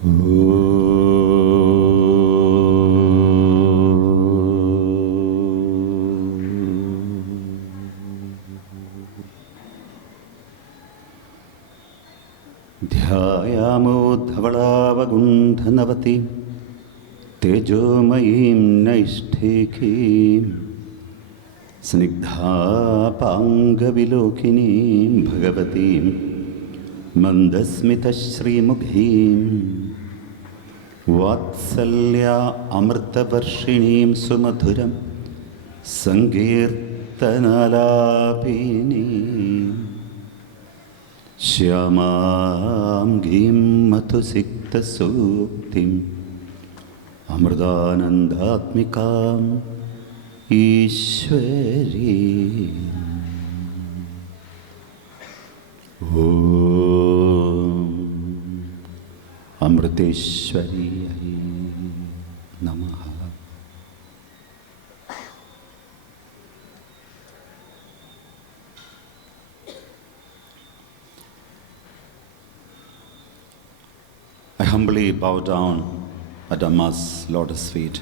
ധ്യായാമോ ധവളാവഗുണ്ഠനവതി തേജോമയീം നൈഷ്ഠികീം സ്നിഗ്ധാപാംഗവിലോകിനീം ഭഗവതീം മന്ദസ്മിതശ്രീമുഖീം വാത്സല്യ അമൃതവർഷിണീം സുമധുരം സങ്കീർത്തനാലാപിനീം ശ്യാമാം ഗീം മധുസിക്തസൂക്തിം അമൃതാനന്ദാത്മികാം ഈശ്വരീ. ഓം അമൃതേശ്വരീയൈ നമഃ. I humbly bow down at Amma's lotus feet.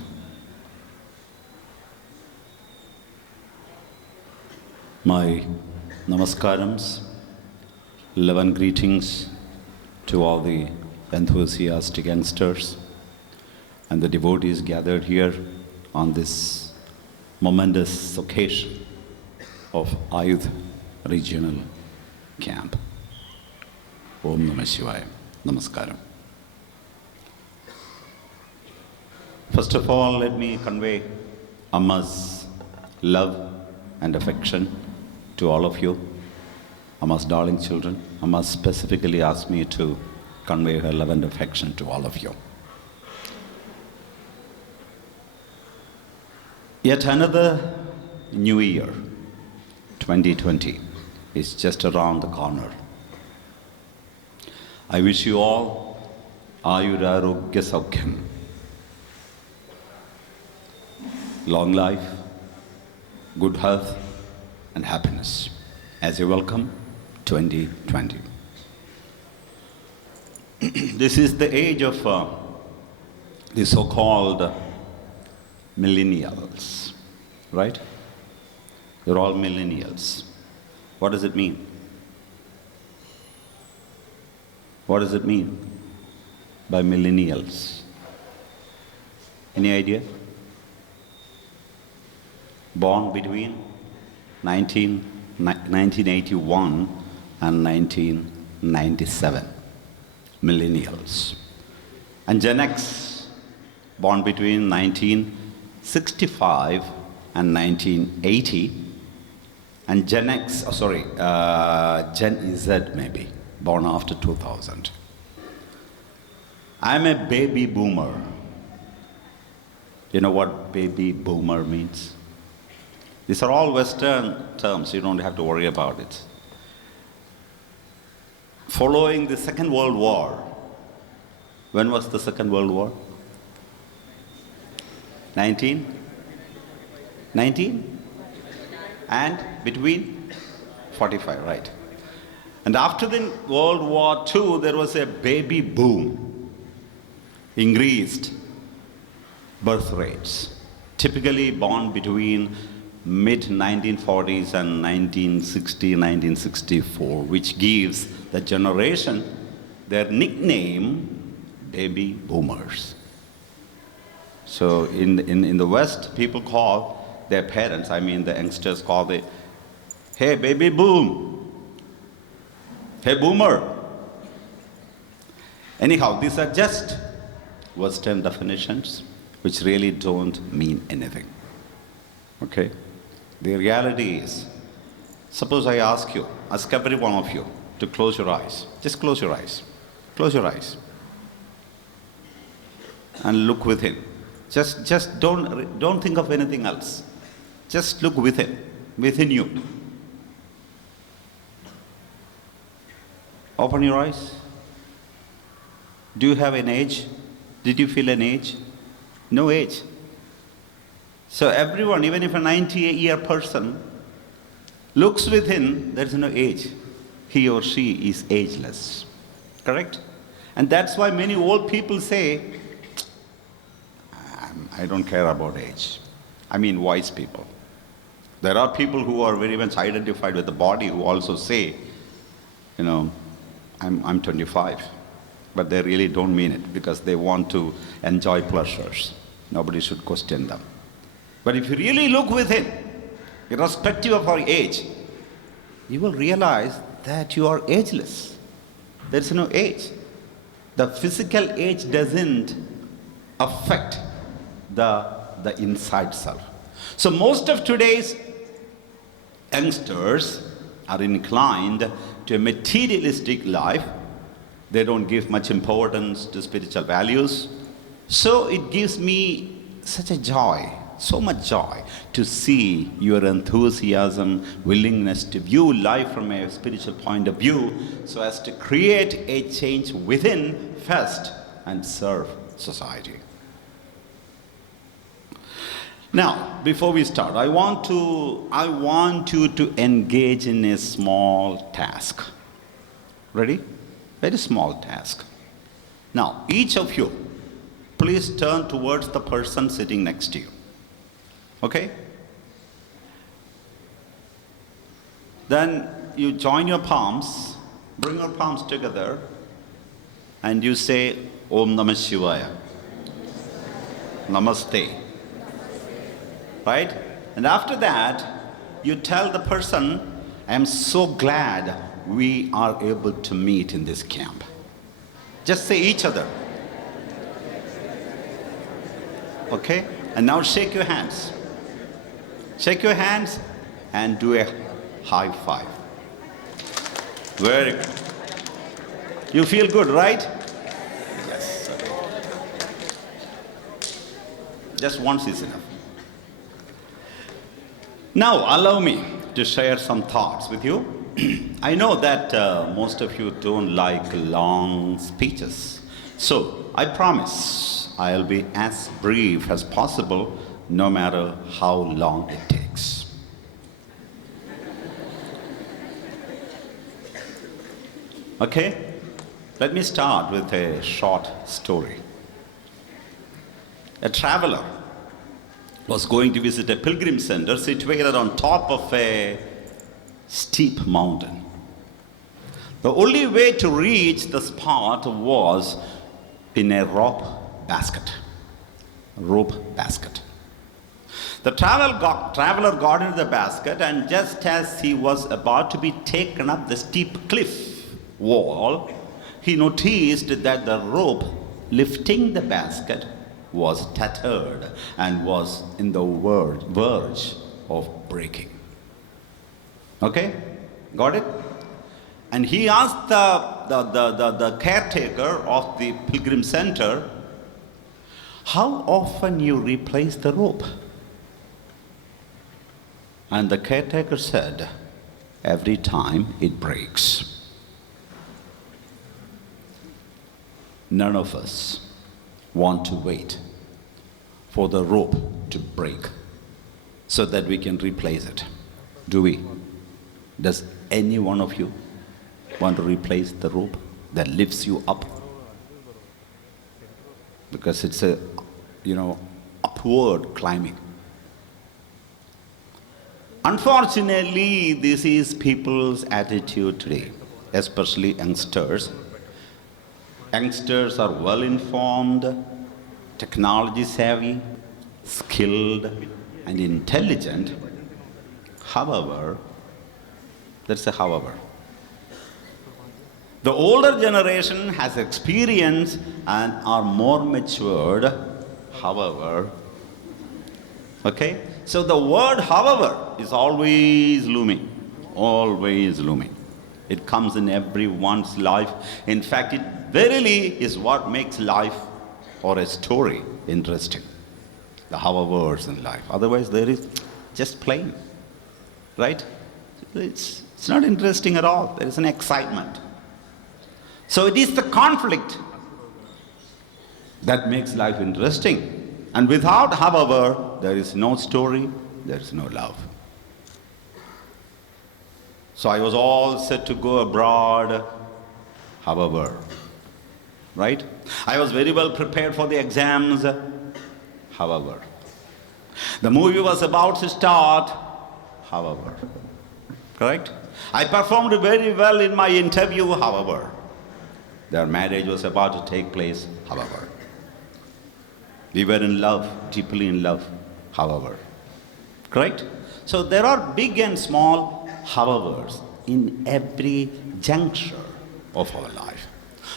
My namaskarams, love and greetings to all the enthusiastic youngsters and the devotees gathered here on this momentous occasion of AYUDH regional camp. Om Namah Shivaya. Namaskaram. First of all, let me convey Amma's love and affection to all of you, Amma's darling children. Amma specifically asked me to convey her love and affection to all of you. Yet another new year, 2020, is just around the corner. I wish you all Ayudha Arogya Saukyam, long life, good health, and happiness as you welcome 2020. This is the age of the so-called millennials, right? They're all millennials. What does it mean? What does it mean by millennials? Any idea? Born between 1981 and 1997, millennials. And Gen X, born between 1965 and 1980, and Gen Z maybe, born after 2000. I'm a baby boomer. You know what baby boomer means? These are all Western terms, you don't have to worry about it. Following the Second World War, when was the Second World War? 19? And between? 45, right. And after the World War II, there was a baby boom, increased birth rates, typically born between mid-1940s and 1960, 1964, which gives the generation their nickname, baby boomers. So in the West, people call their parents, I mean the youngsters call the, hey baby boom, hey boomer. Anyhow, these are just Western definitions which really don't mean anything. Okay? The reality is, suppose I ask every one of you to close your eyes. Just close your eyes. Close your eyes. And look within. Just don't think of anything else. Just look within you. Open your eyes. Do you have an age? Did you feel an age? No age. So everyone, even if a 90-year person looks within, there is no age. He or she is ageless. Correct? And that's why many old people say, I don't care about age. I mean wise people. There are people who are very much identified with the body who also say, you know, I'm 25. But they really don't mean it because they want to enjoy pleasures. Nobody should question them. But if you really look within, irrespective of our age, you will realize that you are ageless. There is no age. The physical age doesn't affect the inside self. So most of today's youngsters are inclined to a materialistic life. They don't give much importance to spiritual values. So it gives me such a joy, so much joy to see your enthusiasm, willingness to view life from a spiritual point of view so as to create a change within first and serve society. Now, before we start, I want you to engage in a small task. Ready? Very small task. Now, each of you, please turn towards the person sitting next to you. Okay? Then you join your palms, bring your palms together, and you say, Om Namah Shivaya. Namaste. Right? And after that, you tell the person, I am so glad we are able to meet in this camp. Just say each other. Okay? And now shake your hands. Shake your hands and do a high five. Very good. You feel good, right? Yes. Just once is enough. Now, allow me to share some thoughts with you. I know that most of you don't like long speeches. So, I promise I'll be as brief as possible, no matter how long it takes. Okay? Let me start with a short story. A traveler was going to visit a pilgrim center situated on top of a steep mountain. The only way to reach the spot was in a rope basket. The traveler got into the basket, and just as he was about to be taken up the steep cliff wall, he noticed that the rope lifting the basket was tattered and was in the verge of breaking. Okay? Got it? And he asked the caretaker of the pilgrim center, how often you replace the rope? And the caretaker said, every time it breaks. None of us want to wait for the rope to break so that we can replace it. Do we? Does any one of you want to replace the rope that lifts you up? Because it's a, upward climbing. Unfortunately, this is people's attitude today, especially youngsters. Youngsters are well informed, technology savvy, skilled, and intelligent. However, there's a however. The older generation has experience and are more matured. However, okay? So the word however is always looming, always looming. It comes in everyone's life. In fact, it verily is what makes life or a story interesting. The however's in life. Otherwise, there is just plain, right? It's not interesting at all. There is an excitement. So it is the conflict that makes life interesting. And without however, there is no story, there is no love. So I was all set to go abroad. However, right? I was very well prepared for the exams. However, the movie was about to start. However, correct? I performed very well in my interview. However, their marriage was about to take place. However, we were in love, deeply in love. However, correct? So there are big and small howevers in every juncture of our life.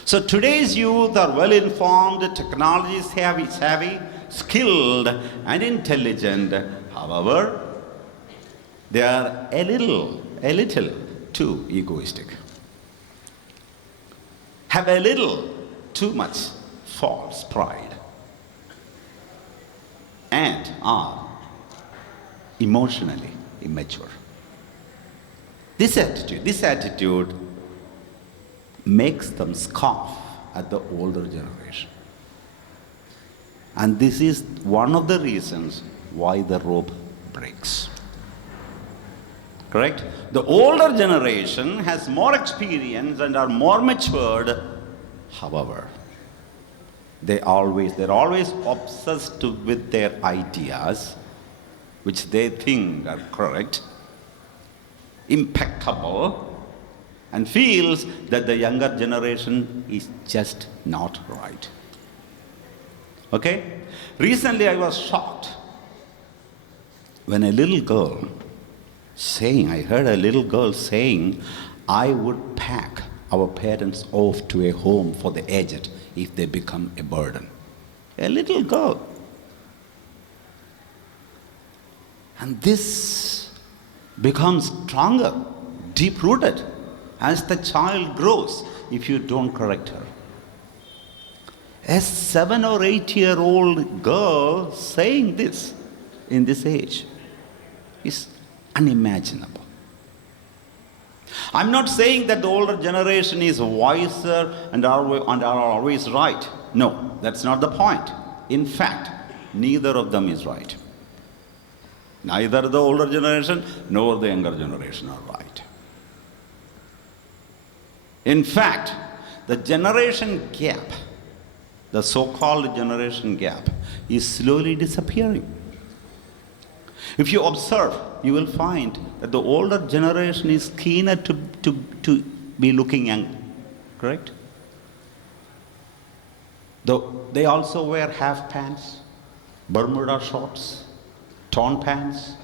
So today's youth are well informed, technology savvy, skilled and intelligent. However, they are a little too egoistic. Have a little too much false pride. And are emotionally immature. This attitude makes them scoff at the older generation. And this is one of the reasons why the rope breaks. Correct? The older generation has more experience and are more matured. However, they're always obsessed with their ideas, which they think are correct, impeccable, and feels that the younger generation is just not right. Okay? Recently I was shocked when I heard a little girl saying, I would pack our parents off to a home for the aged if they become a burden. A little girl. And this becomes stronger, deep-rooted, as the child grows if you don't correct her. A 7 or 8-year-old girl saying this in this age is unimaginable. I'm not saying that the older generation is wiser and are always right. No, that's not the point. In fact, neither of them is right. Neither the older generation nor the younger generation are right. In fact, the generation gap, the so-called generation gap, is slowly disappearing. If you observe, you will find that the older generation is keener to be looking young, correct? Though they also wear half pants, Bermuda shorts, torn pants,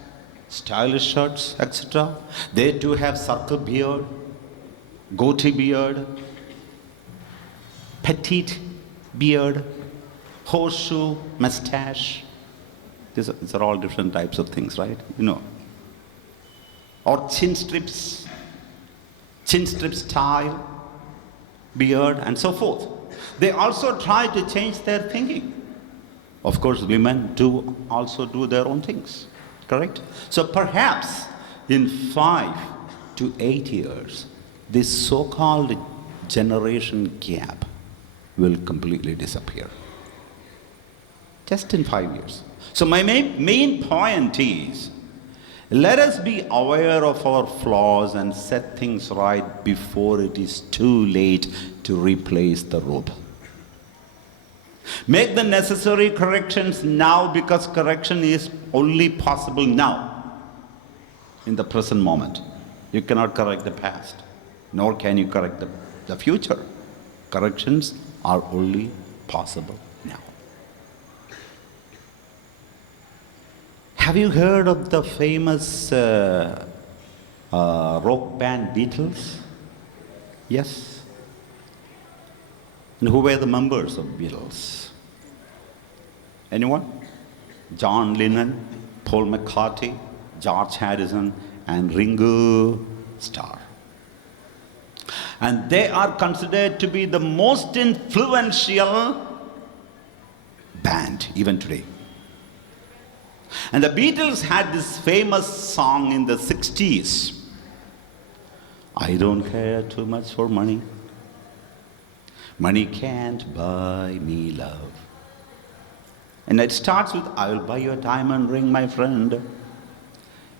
stylish shirts, etc. They too have circle beard, goatee beard, petite beard, horseshoe, mustache. These are all different types of things, right? You know. Or chin strip style, beard, and so forth. They also try to change their thinking. Of course, women also do their own things, correct? So perhaps in 5 to 8 years, this so-called generation gap will completely disappear. Just in 5 years. So my main point is, let us be aware of our flaws and set things right before it is too late to replace the rope. Make the necessary corrections now, because correction is only possible now, in the present moment. You cannot correct the past, nor can you correct the future. Corrections are only possible now. Have you heard of the famous rock band Beatles? Yes. And who were the members of Beatles? Anyone? John Lennon, Paul McCartney, George Harrison, and Ringo Starr. And they are considered to be the most influential band even today. And the Beatles had this famous song in the 60s. I don't care too much for money. Money can't buy me love. And it starts with, I will buy you a diamond ring, my friend,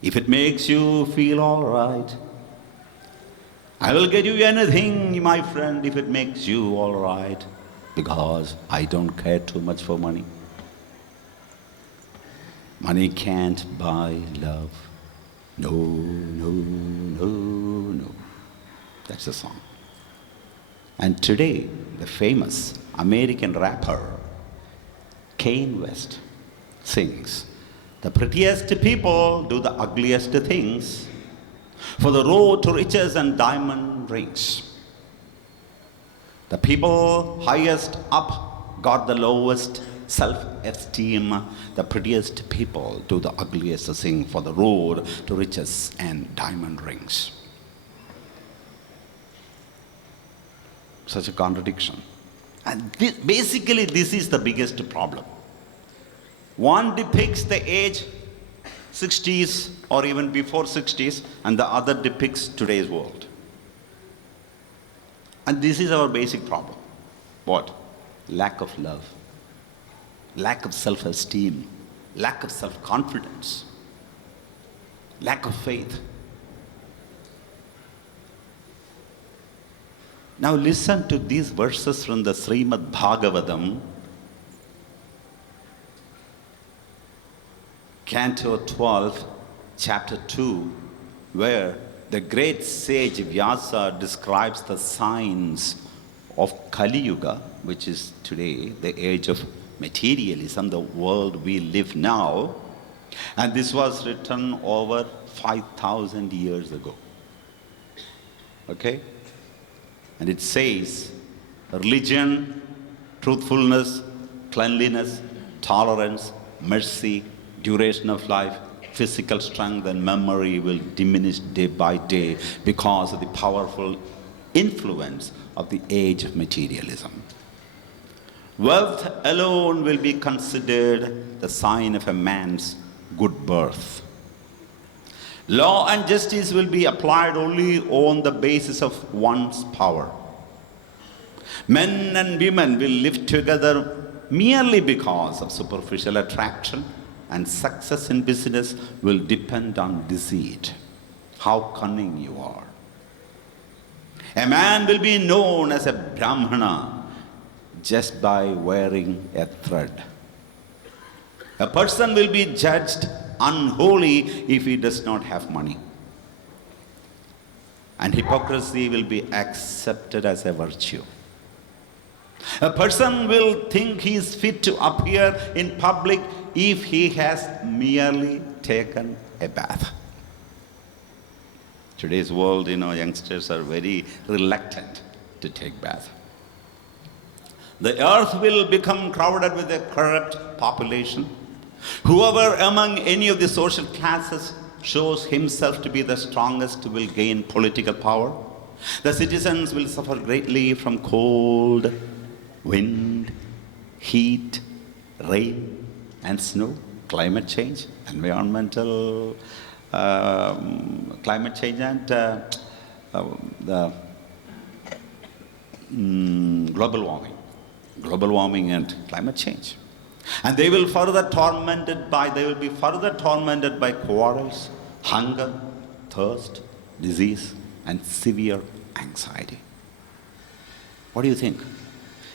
if it makes you feel all right. I will get you anything, my friend, if it makes you all right. Because I don't care too much for money. Money can't buy love. No, no, no, no. That's the song. And today, the famous American rapper Kanye West sings, "The prettiest people do the ugliest things for the road to riches and diamond rings. The people highest up got the lowest self-esteem. The prettiest people do the ugliest thing for the road to riches and diamond rings." Such a contradiction. And basically this is the biggest problem. One depicts the age 60s or even before 60s, and the other depicts today's world. And this is our basic problem. What? Lack of love, lack of self-esteem, lack of self-confidence, lack of faith. Now listen to these verses from the Srimad Bhagavatam, Canto 12, Chapter 2, where the great sage Vyasa describes the signs of Kali Yuga, which is today the age of materialism, the world we live now. And this was written over 5,000 years ago. Okay? And it says, religion, truthfulness, cleanliness, tolerance, mercy, duration of life, physical strength and memory will diminish day by day because of the powerful influence of the age of materialism. Wealth alone will be considered the sign of a man's good birth. Law and justice will be applied only on the basis of one's power. Men and women will live together merely because of superficial attraction, and success in business will depend on deceit. How cunning you are. A man will be known as a Brahmana just by wearing a thread. A person will be judged unholy if he does not have money. And hypocrisy will be accepted as a virtue. A person will think he is fit to appear in public if he has merely taken a bath. Today's world, youngsters are very reluctant to take bath. The earth will become crowded with a corrupt population. Whoever among any of the social classes shows himself to be the strongest will gain political power. The citizens will suffer greatly from cold, wind, heat, rain and snow, climate change, environmental climate change and the global warming and climate change. And they will be further tormented by quarrels, hunger, thirst, disease, and severe anxiety. What do you think?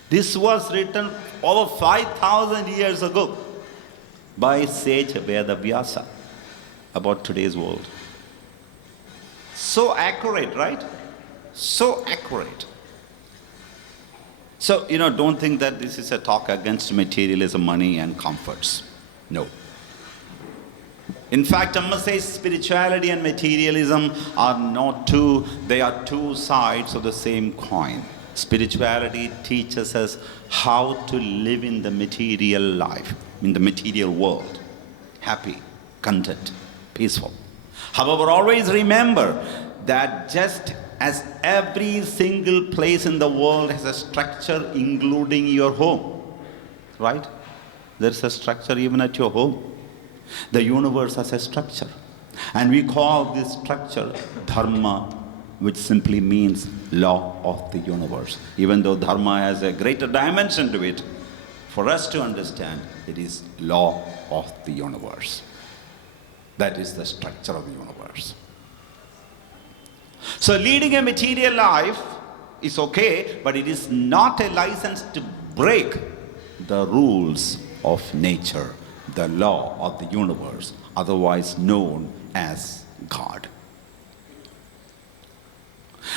This was written over 5,000 years ago by sage Vyasa about today's world. So accurate, right? So accurate. So, don't think that this is a talk against materialism, money and comforts. No. In fact, Amma says spirituality and materialism are not two, they are two sides of the same coin. Spirituality teaches us how to live in the material life, in the material world. Happy, content, peaceful. However, always remember that just as every single place in the world has a structure, including your home, right? There's a structure even at your home. The universe has a structure. And we call this structure Dharma, which simply means law of the universe. Even though Dharma has a greater dimension to it, for us to understand, it is law of the universe. That is the structure of the universe. So leading a material life is okay, but it is not a license to break the rules of nature, the law of the universe, otherwise known as God.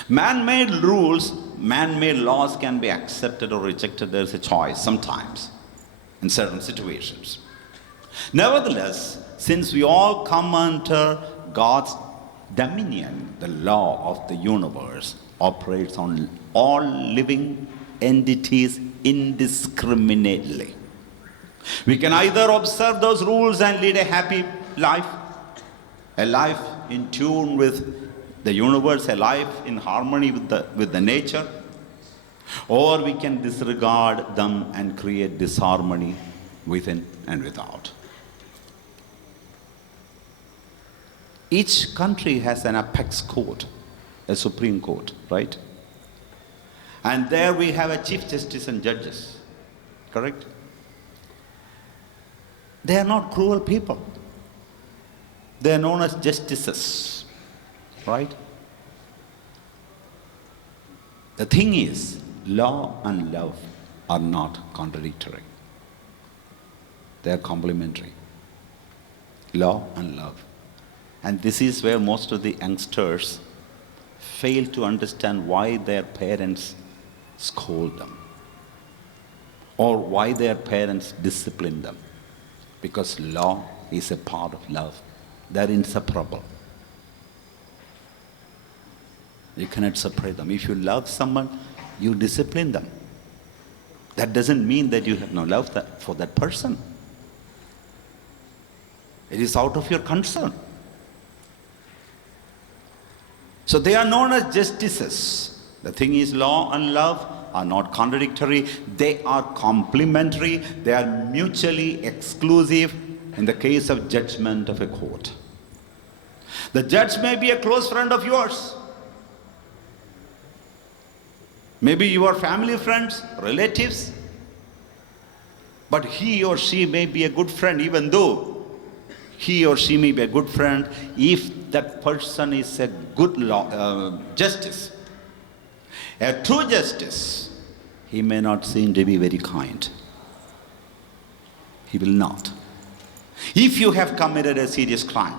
Man-made rules, man-made laws can be accepted or rejected. There is a choice sometimes in certain situations. Nevertheless, since we all come under God's dominion, the law of the universe operates on all living entities indiscriminately. We can either observe those rules and lead a happy life, a life in tune with the universe, a life in harmony with the nature, or we can disregard them and create disharmony within and without. Each country has an apex court, a supreme court, right? And there we have a chief justice and judges, correct? They are not cruel people. They are known as justices, right? The thing is, law and love are not contradictory. They are complementary. Law and love. And this is where most of the youngsters fail to understand why their parents scold them or why their parents discipline them. Because law is a part of love. They're inseparable. You cannot separate them. If you love someone, you discipline them. That doesn't mean that you have no love for that person. It is out of your concern. So they are known as justices. The thing is, law and love are not contradictory. They are complementary. They are mutually exclusive in the case of judgment of a court. The judge may be a close friend of yours. Maybe your family friends, relatives. But he or she may be a good friend, even though he or she may be a good friend, if that person is a good justice, a true justice, he may not seem to be very kind. He will not. If you have committed a serious crime,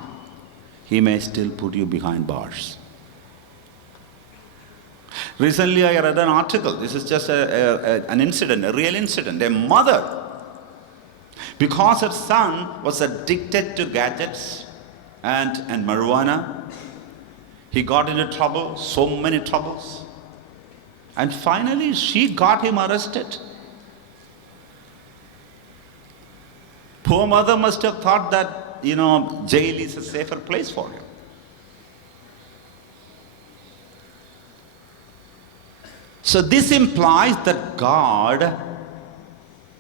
he may still put you behind bars. Recently I read an article. This is just an incident, a real incident. A mother, because her son was addicted to gadgets and marijuana, he got into trouble, so many troubles. And finally she got him arrested. Poor mother must have thought that, jail is a safer place for him. So this implies that God,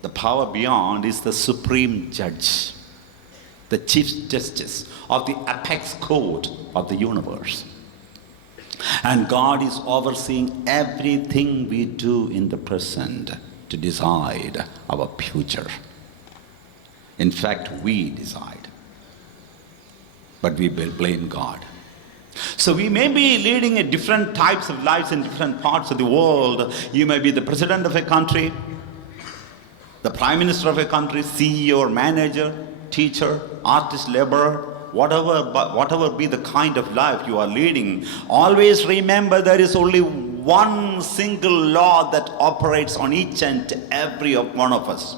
the power beyond, is the supreme judge, the chief justice of the apex court of the universe. And God is overseeing everything we do in the present to decide our future. In fact, we decide. But we blame God. So we may be leading a different types of lives in different parts of the world. You may be the president of a country, the prime minister of a country, CEO or manager, teacher, artist, laborer, whatever be the kind of life you are leading. Always remember there is only one single law that operates on each and every one of us.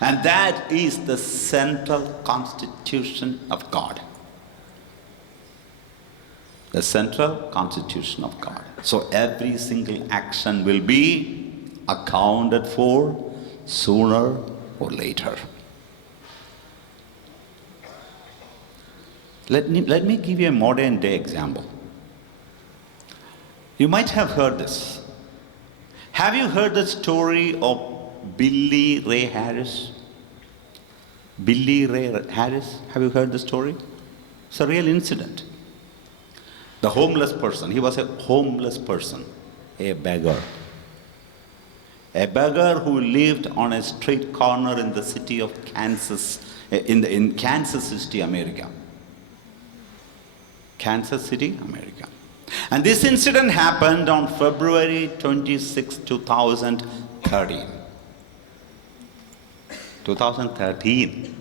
And that is the central constitution of God. The central constitution of God. So every single action will be accounted for sooner or later. Let me give you a modern day example. You might have heard this. Have you heard the story of Billy Ray Harris? Billy Ray Harris, have you heard the story? It's a real incident. The homeless person, he was a homeless person, a beggar. A beggar who lived on a street corner in the city of Kansas, in Kansas City, America. Kansas City, America. And this incident happened on February 26, 2013. 2013. 2013.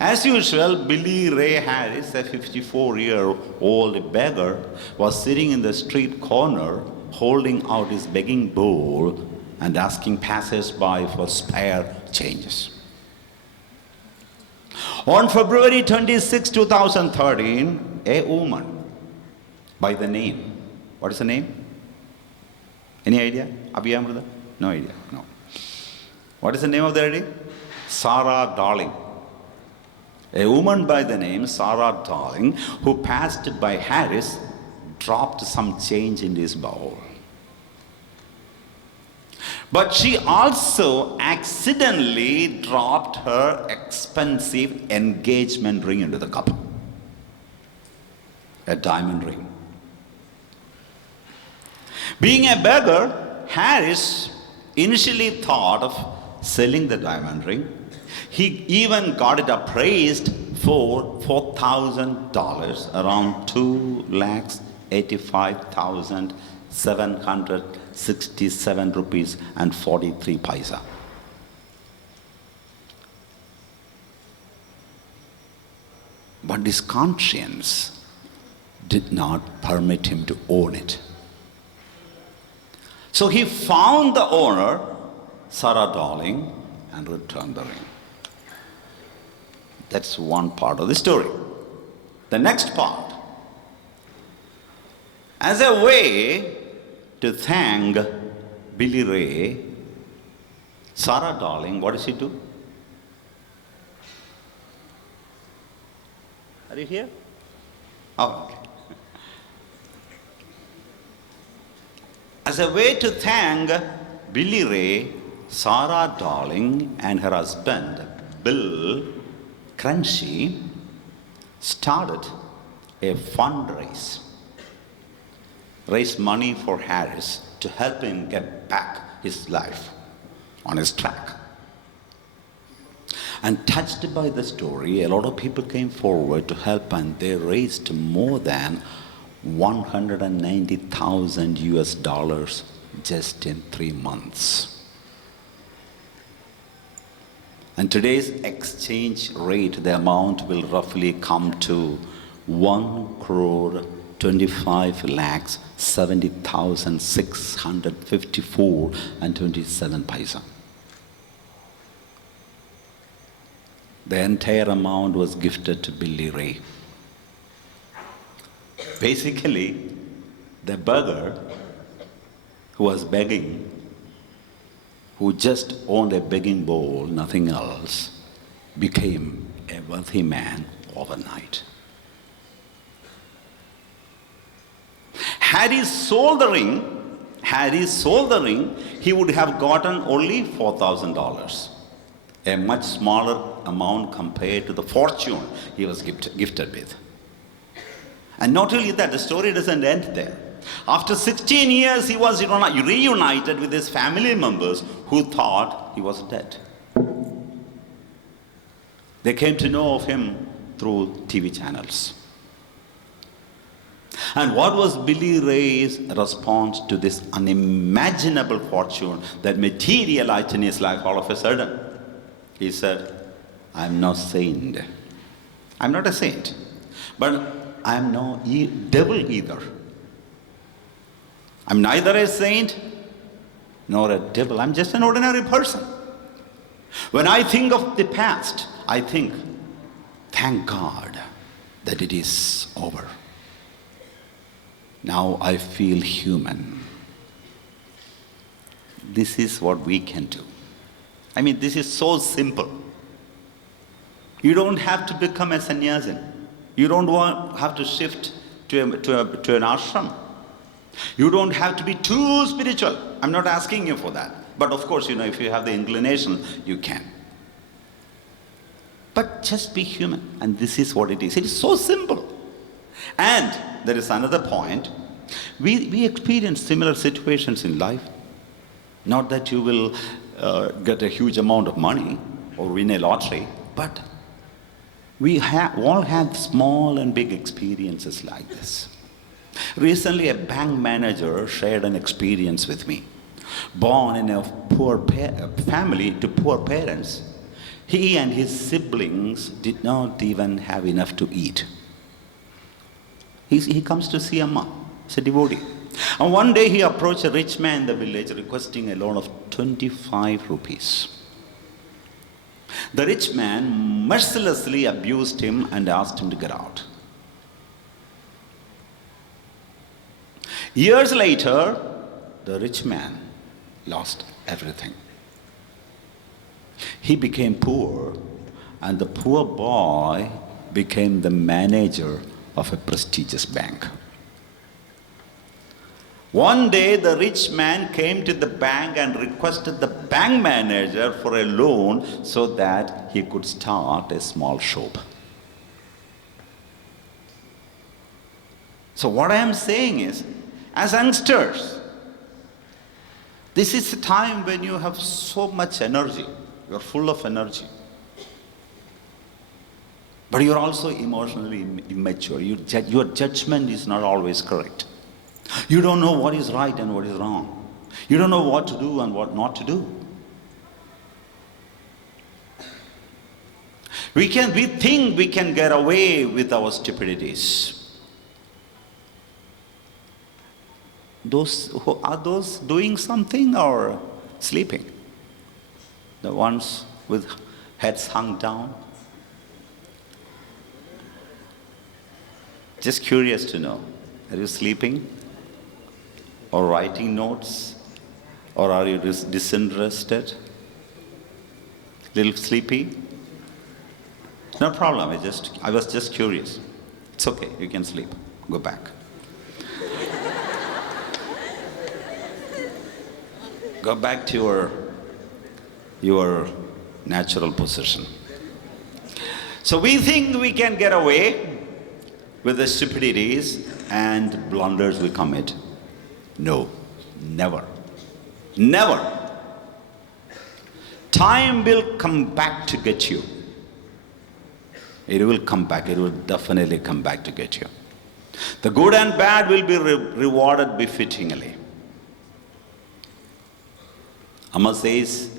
As usual, Billy Ray Harris, a 54-year-old beggar, was sitting in the street corner holding out his begging bowl and asking passers-by for spare changes. On February 26, 2013, a woman by the name, what is the name? Any idea? Abhiyamrita? No idea, no. What is the name of the lady? Sarah Darling. A woman by the name Sarah Darling, who passed by Harris, dropped some change in his bowl. But she also accidentally dropped her expensive engagement ring into the cup. A diamond ring. Being a beggar, Harris initially thought of selling the diamond ring. He even got it appraised for $4,000, around 2,85,767 rupees and 43 paisa. But his conscience did not permit him to own it. So he found the owner, Sarah Darling, and returned the ring. That's one part of the story. The next part. As a way to thank Billy Ray, Sarah Darling, what does she do? Are you here? Oh, okay. As a way to thank Billy Ray, Sarah Darling and her husband, Bill Crunchy, started a fundraise. Raise money for Harris to help him get back his life on his track. And touched by the story, a lot of people came forward to help, and they raised more than 190,000 US dollars just in 3 months. And today's exchange rate, the amount will roughly come to 1,25,70,654 and 27 paisa. The entire amount was gifted to Billy Ray. Basically, the beggar who was begging, who just owned a begging bowl, nothing else, became a wealthy man overnight. Had he sold the ring, he would have gotten only $4,000, a much smaller amount compared to the fortune he was gifted with. And not only that, the story doesn't end there. After 16 years, he was reunited with his family members who thought he was dead. They came to know of him through TV channels. And what was Billy Ray's response to this unimaginable fortune that materialized in his life all of a sudden? He said, "I'm no saint. I'm not a saint, but I'm no devil either. I'm neither a saint nor a devil. I'm just an ordinary person. When I think of the past, I think, thank God that it is over. Now I feel human." This is what we can do. I mean, this is so simple. You don't have to become a sannyasin. You don't have to shift to an ashram. You don't have to be too spiritual. I'm not asking you for that. But of course, if you have the inclination, you can. But just be human. And this is what it is. It is so simple. And there is another point. We experience similar situations in life. Not that you will get a huge amount of money or win a lottery, but we all have small and big experiences like this. Recently, a bank manager shared an experience with me. Born in a poor family to poor parents, he and his siblings did not even have enough to eat. He comes to see Amma, he's a devotee. And one day he approached a rich man in the village requesting a loan of 25 rupees. The rich man mercilessly abused him and asked him to get out. Years later, the rich man lost everything. He became poor, and the poor boy became the manager of a prestigious bank. One day, the rich man came to the bank and requested the bank manager for a loan so that he could start a small shop. So what I am saying is, as youngsters, this is a time when you have so much energy. You are full of energy. But you are also emotionally immature. Your judgment is not always correct. You don't know what is right and what is wrong. You don't know what to do and what not to do. We think we can get away with our stupidities. Are those doing something or sleeping? The ones with heads hung down? Just curious to know, are you sleeping? Or writing notes? Or are you disinterested? Little sleepy? No problem, I was just curious. It's okay, you can sleep. Go back. Go back to your natural position. So we think we can get away with the stupidities and blunders we commit. No, never. Never. Time will come back to get you. It will come back. It will definitely come back to get you. The good and bad will be rewarded befittingly. Amma says,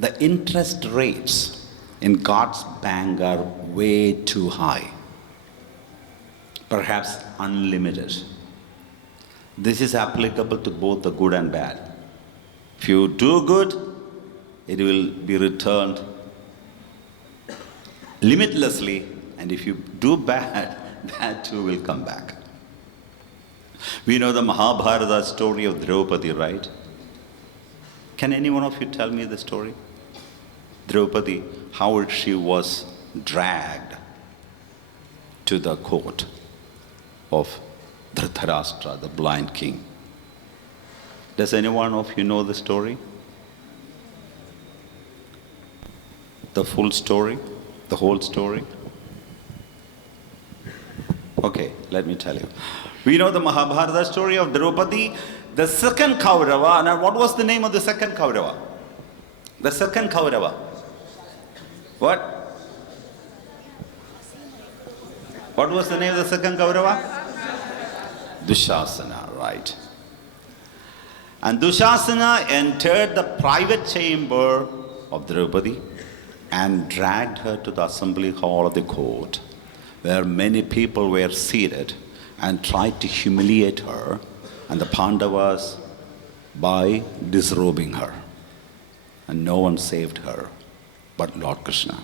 the interest rates in God's bank are way too high. Perhaps unlimited. This is applicable to both the good and bad. If you do good, it will be returned limitlessly, and if you do bad, that too will come back. We know the Mahabharata story of Draupadi, right? Can any one of you tell me the story? Draupadi, how she was dragged to the court of Dhritarashtra, the blind king. Does any one of you know the story? The full story? The whole story? Okay, let me tell you. We know the Mahabharata story of Draupadi, the second Kaurava. Now, what was the name of the second Kaurava? The second Kaurava. What? What was the name of the second Kaurava? Dushasana, right. And Dushasana entered the private chamber of Draupadi and dragged her to the assembly hall of the court, where many people were seated, and tried to humiliate her and the Pandavas by disrobing her. And no one saved her but Lord Krishna.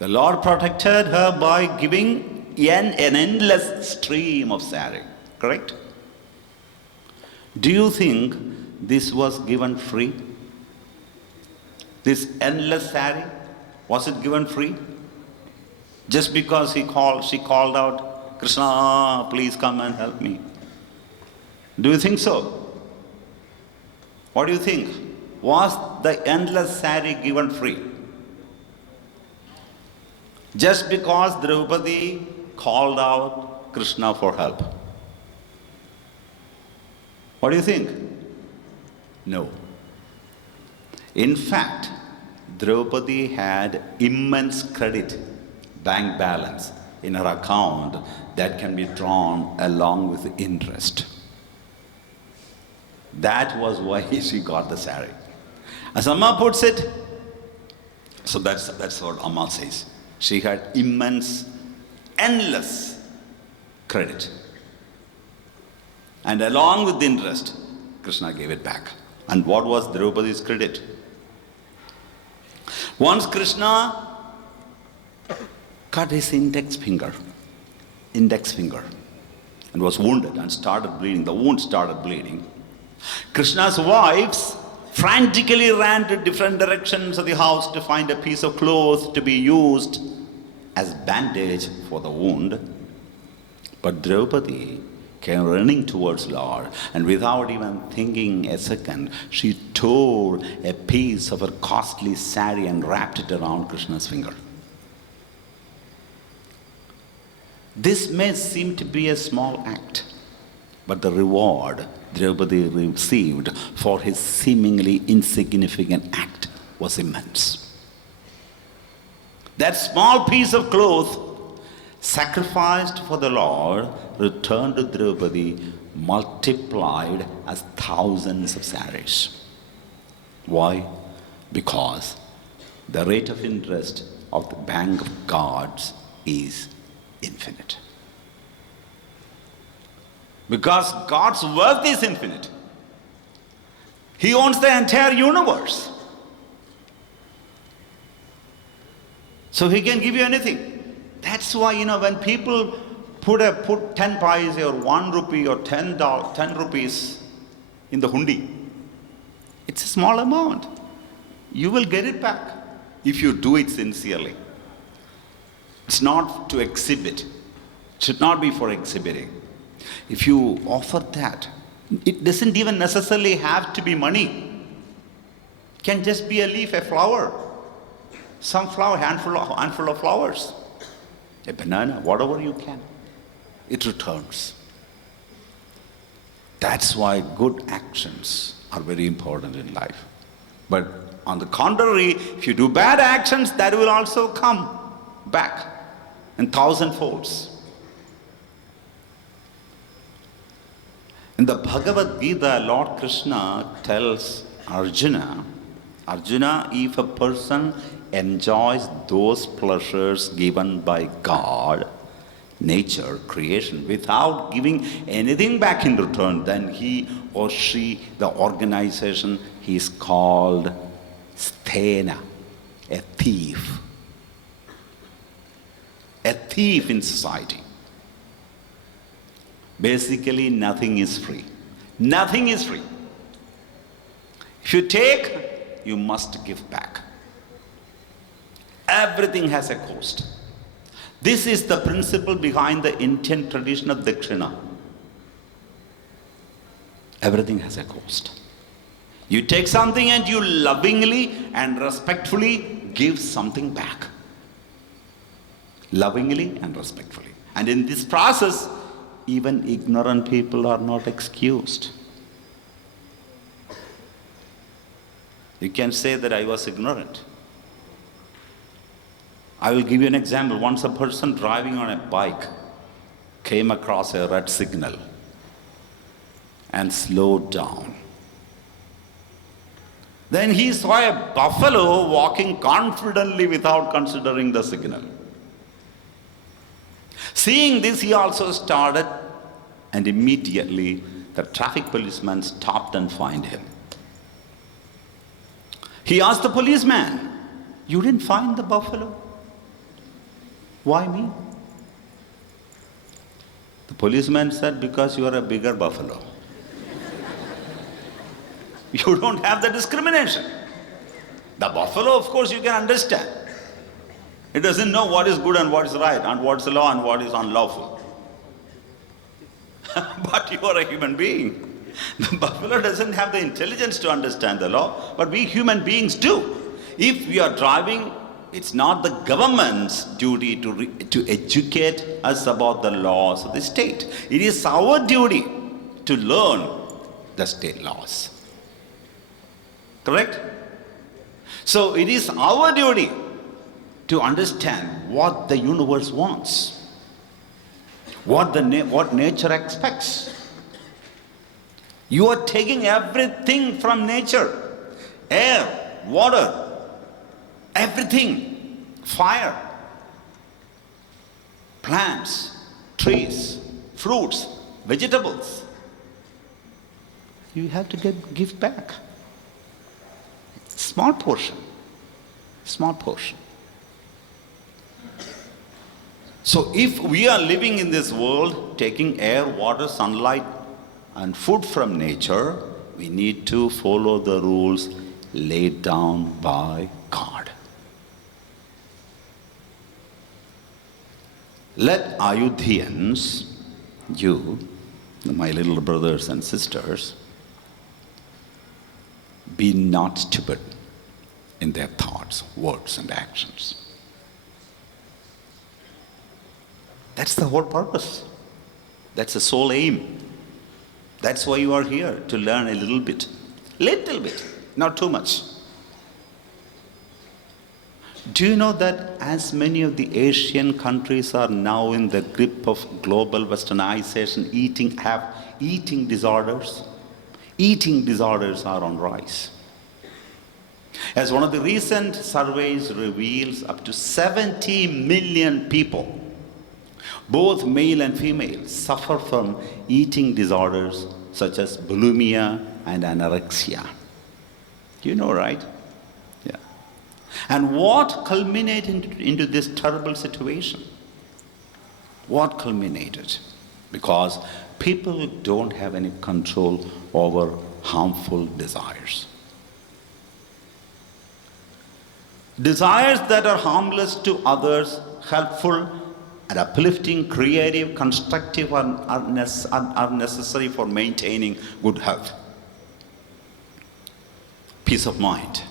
The Lord protected her by giving an endless stream of sari. Correct? Do you think this was given free? This endless sari, was it given free? Just because she called out, Krishna, please come and help me. Do you think so? What do you think? Was the endless sari given free? Just because Draupadi called out Krishna for help? What do you think? No. In fact, Draupadi had immense credit, bank balance in her account that can be drawn along with interest. That was why she got the sari. As Amma puts it, so that's what Amma says. She had immense, endless credit. And along with the interest, Krishna gave it back. And what was Draupadi's credit? Once Krishna cut his index finger, and was wounded and started bleeding. The wound started bleeding. Krishna's wives frantically ran to different directions of the house to find a piece of cloth to be used as bandage for the wound. But Draupadi came running towards Lord, and without even thinking a second, she tore a piece of her costly sari and wrapped it around Krishna's finger. This may seem to be a small act, but the reward Draupadi received for his seemingly insignificant act was immense. That small piece of cloth sacrificed for the Lord returned to Draupadi multiplied as thousands of saris. Why? Because the rate of interest of the bank of gods is infinite. Because God's worth is infinite. He owns the entire universe. So He can give you anything. That's why, when people put 10 paise or 1 rupee or 10 rupees in the hundi, it's a small amount. You will get it back if you do it sincerely. It's not to exhibit. It should not be for exhibiting. If you offer that, it doesn't even necessarily have to be money. It can just be a leaf, a flower, some flower, handful of flowers, a banana, whatever you can. It returns. That's why good actions are very important in life. But on the contrary, if you do bad actions, that will also come back in thousandfolds. In the Bhagavad Gita, Lord Krishna tells Arjuna, if a person enjoys those pleasures given by God, nature, creation, without giving anything back in return, then he or she, the organization, he is called sthena, a thief. A thief in society. Basically, nothing is free. Nothing is free. If you take, you must give back. Everything has a cost. This is the principle behind the Indian tradition of Dakshina. Everything has a cost. You take something and you lovingly and respectfully give something back. Lovingly and respectfully. And in this process, even ignorant people are not excused. You can say that I was ignorant. I will give you an example. Once a person driving on a bike came across a red signal and slowed down. Then he saw a buffalo walking confidently without considering the signal. Seeing this, he also started, and immediately the traffic policeman stopped and fined him. He asked the policeman, "You didn't find the buffalo? Why me?" The policeman said, "Because you are a bigger buffalo. You don't have the discrimination. The buffalo, of course, you can understand. It doesn't know what is good and what is right, and what is law and what is unlawful. But you are a human being. The buffalo doesn't have the intelligence to understand the law, but we human beings do. If we are driving, it's not the government's duty to educate us about the laws of the state. It is our duty to learn the state laws. Correct? So it is our duty to understand what the universe wants, what nature expects. You are taking everything from nature. Air, water, everything. Fire, plants, trees, fruits, vegetables. You have to give back. Small portion. Small portion. So if we are living in this world, taking air, water, sunlight, and food from nature, we need to follow the rules laid down by God. Let AYUDHians, you, my little brothers and sisters, be not stupid in their thoughts, words, and actions. That's the whole purpose. That's the sole aim. That's why you are here, to learn a little bit, not too much. Do you know that as many of the Asian countries are now in the grip of global westernization, have eating disorders? Eating disorders are on rise. As one of the recent surveys reveals, up to 70 million people, both male and female, suffer from eating disorders such as bulimia and anorexia. You know, right? Yeah. And what culminated into this terrible situation? What culminated? Because people don't have any control over harmful desires. Desires that are harmless to others, helpful and uplifting, creative, constructive are necessary for maintaining good health, peace of mind.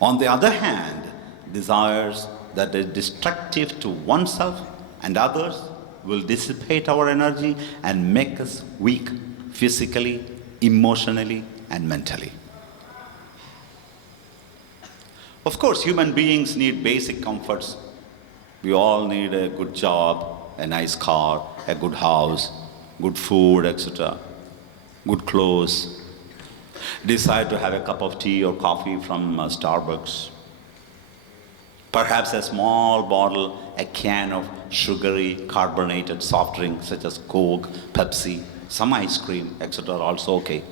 On the other hand, desires that are destructive to oneself and others will dissipate our energy and make us weak physically, emotionally, and mentally. Of course, human beings need basic comforts. We all need a good job, a nice car, a good house, good food, etc., good clothes. Decide to have a cup of tea or coffee from Starbucks. Perhaps a small bottle, a can of sugary, carbonated soft drinks such as Coke, Pepsi, some ice cream, etc. are also okay.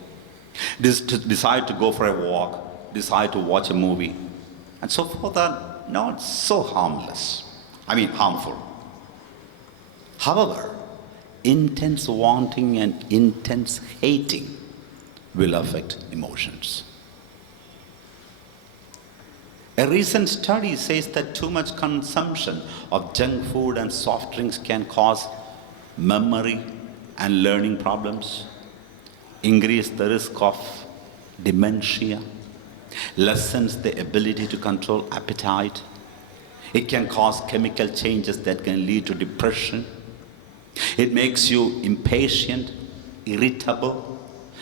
Decide to go for a walk, decide to watch a movie, and so forth are not so harmful. However, intense wanting and intense hating will affect emotions. A recent study says that too much consumption of junk food and soft drinks can cause memory and learning problems, increase the risk of dementia, lessens the ability to control appetite. It can cause chemical changes that can lead to depression. It makes you impatient, irritable,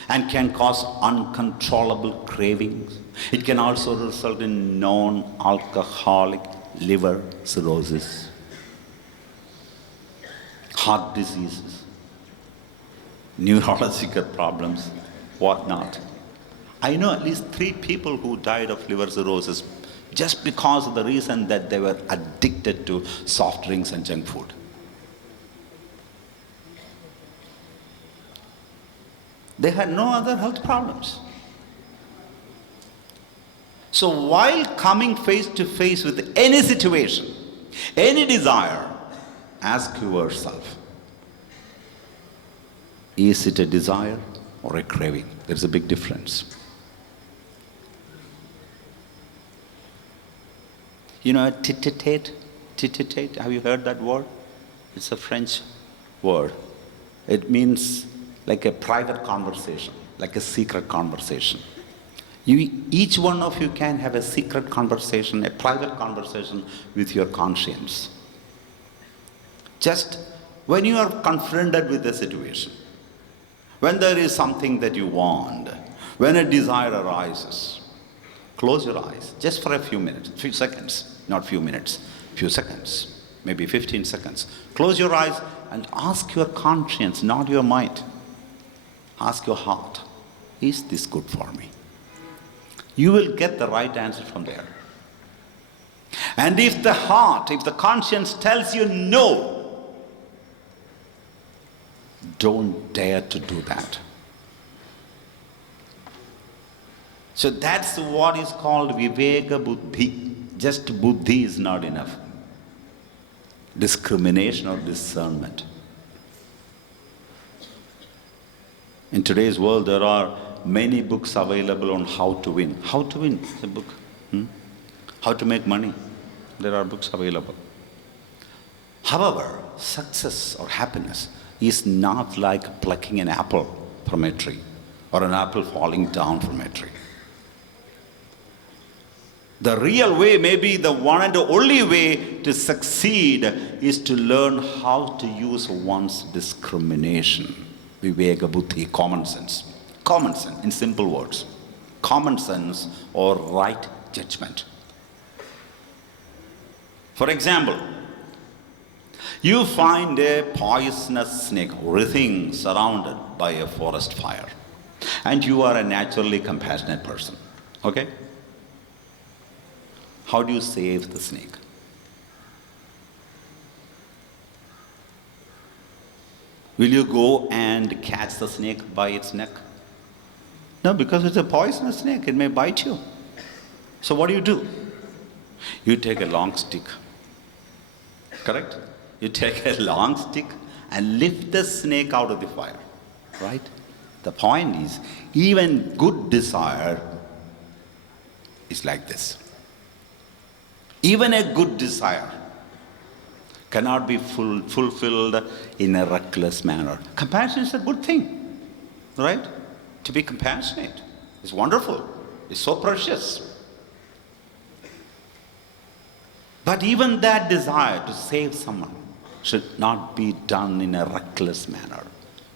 and can cause uncontrollable cravings. It can also result in non-alcoholic liver cirrhosis, heart diseases, neurological problems, whatnot. I know at least 3 people who died of liver cirrhosis just because of the reason that they were addicted to soft drinks and junk food. They had no other health problems. So while coming face to face with any situation, any desire, ask yourself, is it a desire or a craving? There's a big difference. You know, tete-a-tete, have you heard that word? It's a French word. It means like a private conversation, like a secret conversation. Each one of you can have a secret conversation, a private conversation with your conscience. Just when you are confronted with a situation, when there is something that you want, when a desire arises, close your eyes just for a few minutes, few seconds, not few minutes, few seconds, maybe 15 seconds. Close your eyes and ask your conscience, not your mind. Ask your heart, is this good for me? You will get the right answer from there. And if the heart, if the conscience tells you no, don't dare to do that. So that's what is called Viveka Buddhi. Just Buddhi is not enough. Discrimination or discernment. In today's world, there are many books available on how to win. How to win is a book. How to make money. There are books available. However, success or happiness is not like plucking an apple from a tree or an apple falling down from a tree. The real way, maybe the one and the only way to succeed is to learn how to use one's discrimination. Viveka Buddhi, common sense. Common sense, in simple words. Common sense or right judgment. For example, you find a poisonous snake writhing surrounded by a forest fire, and you are a naturally compassionate person. Okay? How do you save the snake? Will you go and catch the snake by its neck? No, because it's a poisonous snake. It may bite you. So what do? You take a long stick. Correct? You take a long stick and lift the snake out of the fire. Right? The point is, even good desire is like this. Even a good desire cannot be fulfilled in a reckless manner. Compassion is a good thing, right? To be compassionate is wonderful. It's so precious. But even that desire to save someone should not be done in a reckless manner.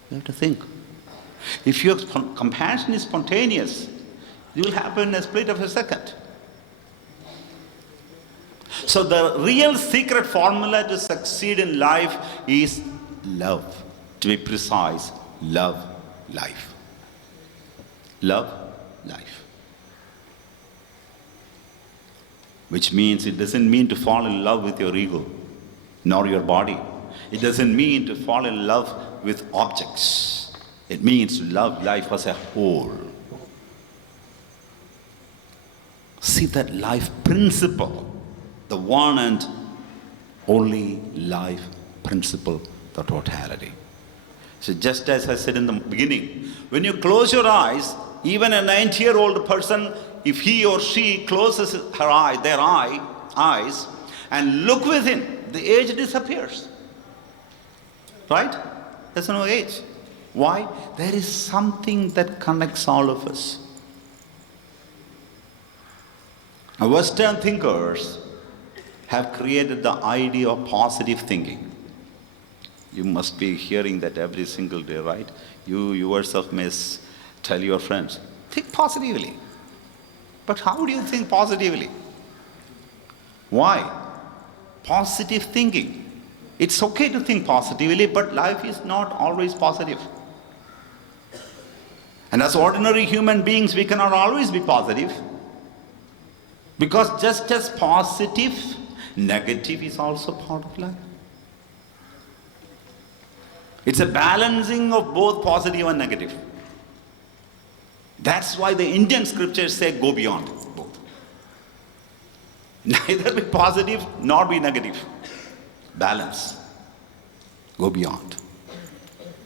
You have to think. If your compassion is spontaneous, it will happen in a split of a second. So the real secret formula to succeed in life is love. To be precise, love life. Love life. Which means it doesn't mean to fall in love with your ego, nor your body. It doesn't mean to fall in love with objects. It means to love life as a whole. See that life principle, the one and only life principle, the totality. So just as I said in the beginning, when you close your eyes, even a 90-year-old person, if he or she closes their eyes and look within, the age disappears. Right? There's no age. Why? There is something that connects all of us. Now, Western thinkers have created the idea of positive thinking. You must be hearing that every single day, right? You yourself may tell your friends, think positively. But how do you think positively? Why? Positive thinking. It's okay to think positively, but life is not always positive. And as ordinary human beings, we cannot always be positive. Because just as positive, negative is also part of life. It's a balancing of both positive and negative. That's why the Indian scriptures say go beyond both. Neither be positive nor be negative. Balance. Go beyond.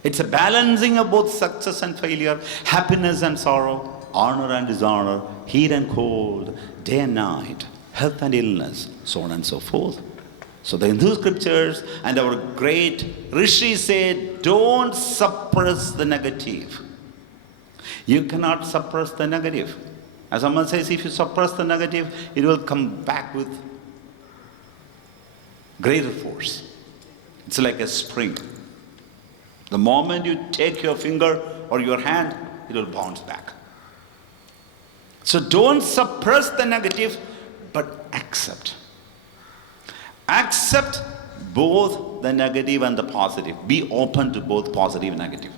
It's a balancing of both success and failure, happiness and sorrow, honor and dishonor, heat and cold, day and night, health and illness, so on and so forth. So the Hindu scriptures and our great Rishi said, don't suppress the negative. You cannot suppress the negative. As Amma says, if you suppress the negative, it will come back with greater force. It's like a spring. The moment you take your finger or your hand, it will bounce back. So don't suppress the negative, but accept. Accept both the negative and the positive. Be open to both positive and negative.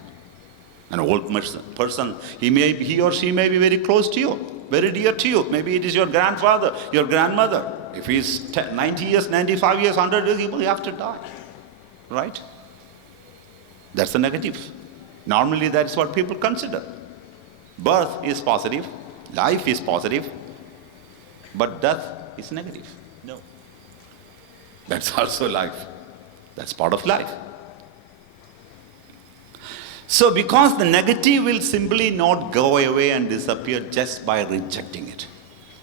An old person, he or she may be very close to you, very dear to you. Maybe it is your grandfather, your grandmother. If he's 90 years, 95 years, 100 years, he will have to die. Right? That's the negative. Normally that's what people consider. Birth is positive, life is positive, but death is negative. No. That's also life. That's part of life. So because the negative will simply not go away and disappear just by rejecting it.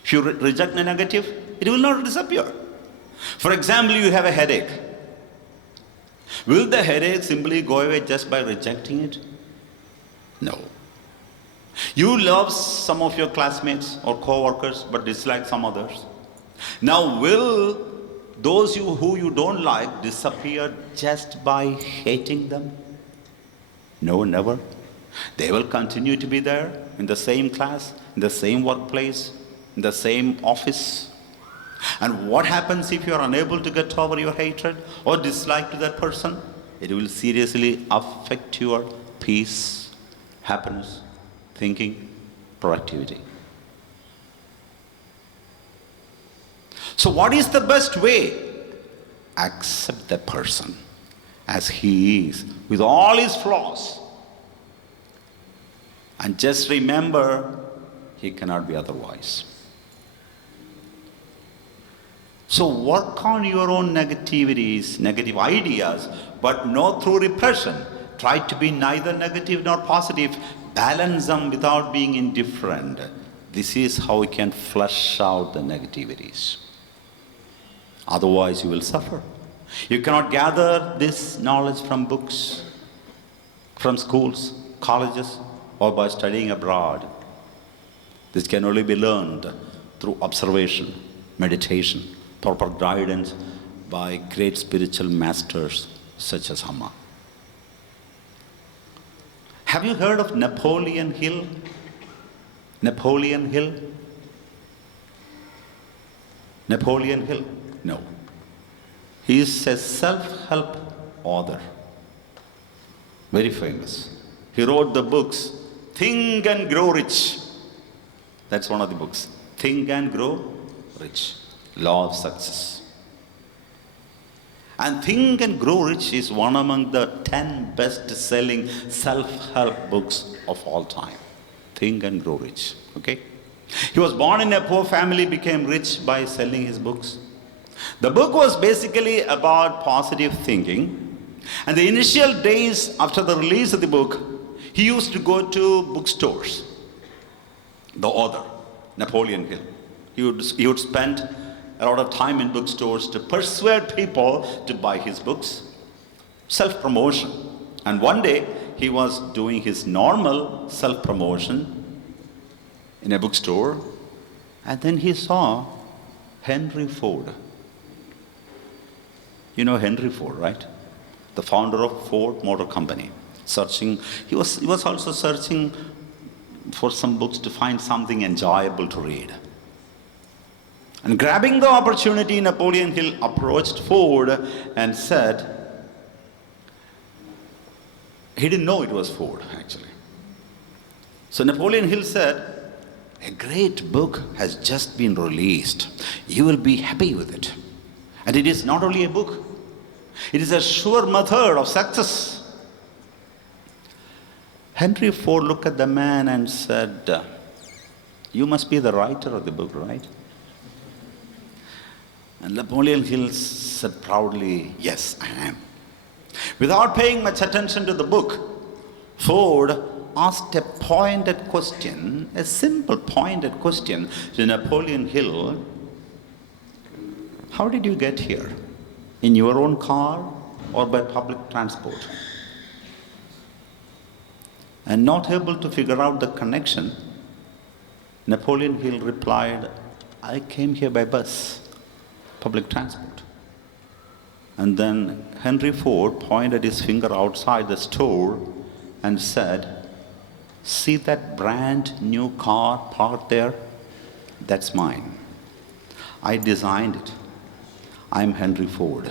If you reject the negative, it will not disappear. For example, you have a headache. Will the headache simply go away just by rejecting it? No. You love some of your classmates or co-workers but dislike some others. Now will those who you don't like disappear just by hating them? No, never. They will continue to be there in the same class, in the same workplace, in the same office. And what happens if you are unable to get over your hatred or dislike to that person? It will seriously affect your peace, happiness, thinking, productivity. So what is the best way? Accept that person as he is, with all his flaws. And just remember, he cannot be otherwise. So work on your own negativities, negative ideas, but not through repression. Try to be neither negative nor positive. Balance them without being indifferent. This is how we can flush out the negativities. Otherwise you will suffer. You cannot gather this knowledge from books, from schools, colleges, or by studying abroad. This can only be learned through observation, meditation, proper guidance by great spiritual masters such as Amma. Have you heard of Napoleon Hill? Napoleon Hill? Napoleon Hill? No. He is a self-help author. Very famous. He wrote the books, Think and Grow Rich. That's one of the books. Think and Grow Rich. Law of Success. And Think and Grow Rich is one among the 10 best-selling self-help books of all time. Think and Grow Rich. Okay? He was born in a poor family, became rich by selling his books. The book was basically about positive thinking. And the initial days after the release of the book, he used to go to bookstores. The author, Napoleon Hill, he would spend a lot of time in bookstores to persuade people to buy his books. Self-promotion. And one day, he was doing his normal self-promotion in a bookstore, and then he saw Henry Ford. You know Henry Ford, right? The founder of Ford Motor Company. He was also searching for some books to find something enjoyable to read. And grabbing the opportunity, Napoleon Hill approached Ford and said, he didn't know it was Ford actually. So Napoleon Hill said, a great book has just been released. You will be happy with it. And it is not only a book, it is a sure method of success. Henry Ford looked at the man and said, you must be the writer of the book, right? And Napoleon Hill said proudly, yes, I am. Without paying much attention to the book, Ford asked a pointed question, a simple pointed question to Napoleon Hill. How did you get here? In your own car or by public transport? And not able to figure out the connection, Napoleon Hill replied, I came here by bus, public transport. And then Henry Ford pointed his finger outside the store and said, see that brand new car parked there? That's mine. I designed it. I'm Henry Ford.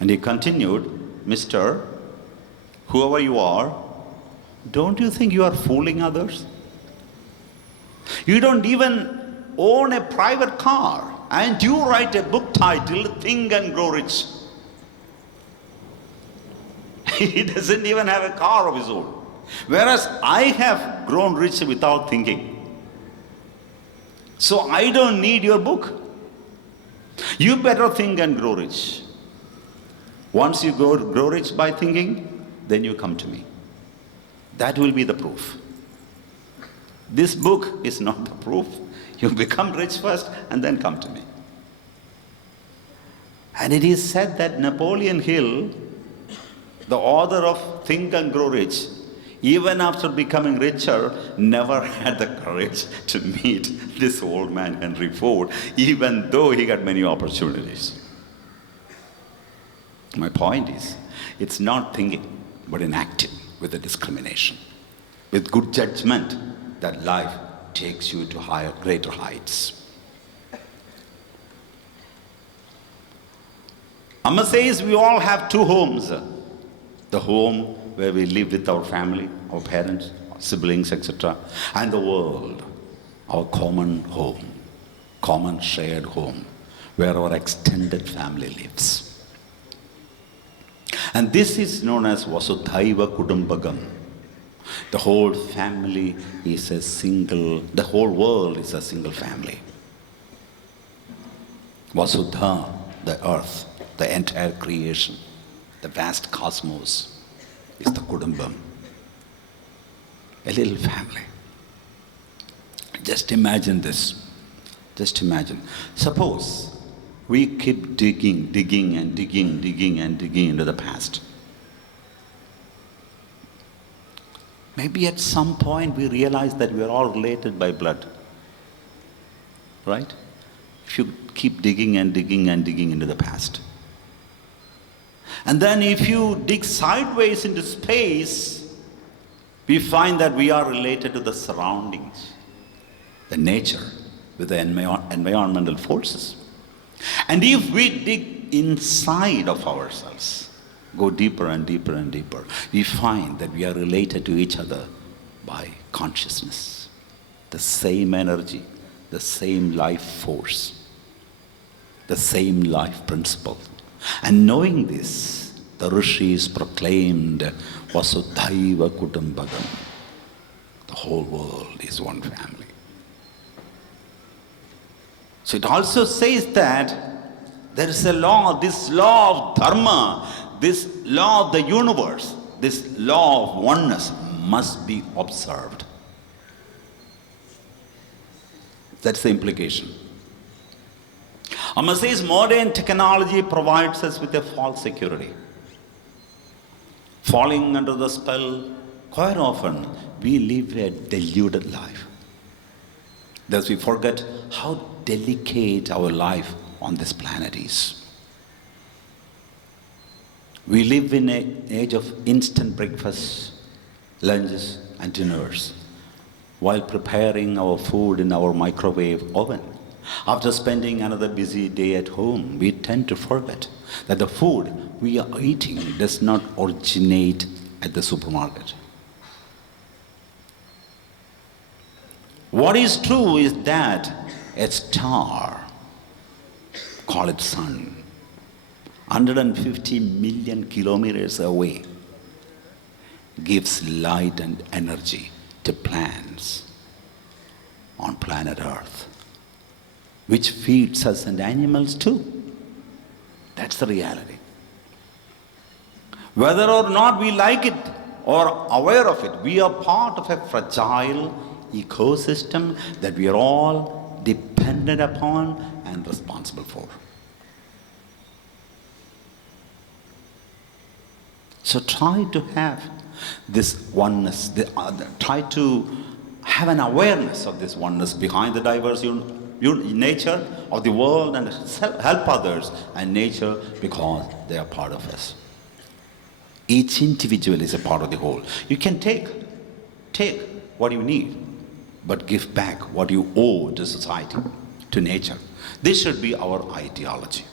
And he continued, Mister, whoever you are, don't you think you are fooling others? You don't even own a private car, and you write a book titled Think and Grow Rich. He doesn't even have a car of his own. Whereas I have grown rich without thinking. So I don't need your book. You better think and grow rich. Once you grow rich by thinking, then you come to me. That will be the proof. This book is not the proof. You become rich first and then come to me. And it is said that Napoleon Hill, the author of Think and Grow Rich, even after becoming richer, never had the courage to meet this old man Henry Ford, even though he got many opportunities. My point is, it's not thinking, but in acting with a discrimination, with good judgment, that life takes you to higher, greater heights. Amma says we all have two homes. The home where we live with our family, our parents, our siblings, etc. And the world, our common home, common shared home, where our extended family lives. And this is known as Vasudhaiva Kudumbagam. The whole family is a single, the whole world is a single family. Vasudha, the earth, the entire creation, the vast cosmos is the Kudumbam. A little family. Just imagine this. Just imagine. Suppose we keep digging into the past. Maybe at some point we realize that we are all related by blood. Right? If you keep digging into the past. And then if you dig sideways into space, we find that we are related to the surroundings, the nature, with the environmental forces. And if we dig inside of ourselves, go deeper and deeper and deeper, we find that we are related to each other by consciousness, the same energy, the same life force, the same life principle. And knowing this, the rishis proclaimed Vasudhaiva Kudumbagam. The whole world is one family. So it also says that there is a law, this law of Dharma, this law of the universe, this law of oneness must be observed. That's the implication. Amma says modern technology provides us with a false security. Falling under the spell, quite often we live a deluded life. Thus we forget how delicate our life on this planet is. We live in an age of instant breakfasts, lunches and dinners, while preparing our food in our microwave oven. After spending another busy day at home, we tend to forget that the food we are eating does not originate at the supermarket. What is true is that a star, call it sun, 150 million kilometers away, gives light and energy to plants on planet Earth, which feeds us and animals too. That's the reality. Whether or not we like it or aware of it, we are part of a fragile ecosystem that we are all dependent upon and responsible for. So try to have this oneness, try to have an awareness of this oneness behind the diverse nature of the world, and help others and nature because they are part of us. Each individual is a part of the whole. You can take what you need, but give back what you owe to society, to nature. This should be our ideology.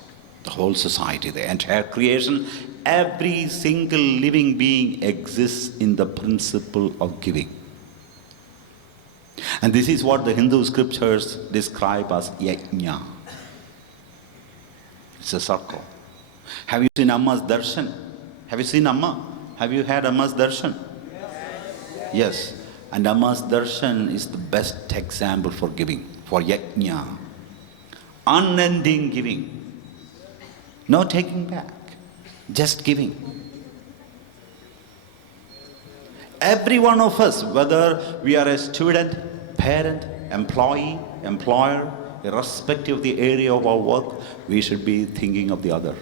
The whole society, the entire creation, every single living being exists in the principle of giving. And this is what the Hindu scriptures describe as yajna. It's a circle. Have you seen Amma's Darshan? Have you seen Amma? Have you had Amma's Darshan? Yes. And Amma's Darshan is the best example for giving, for yajna. Unending giving. No taking back. Just giving. Every one of us, whether we are a student, parent, employee, employer, irrespective of the area of our work, we should be thinking of the other.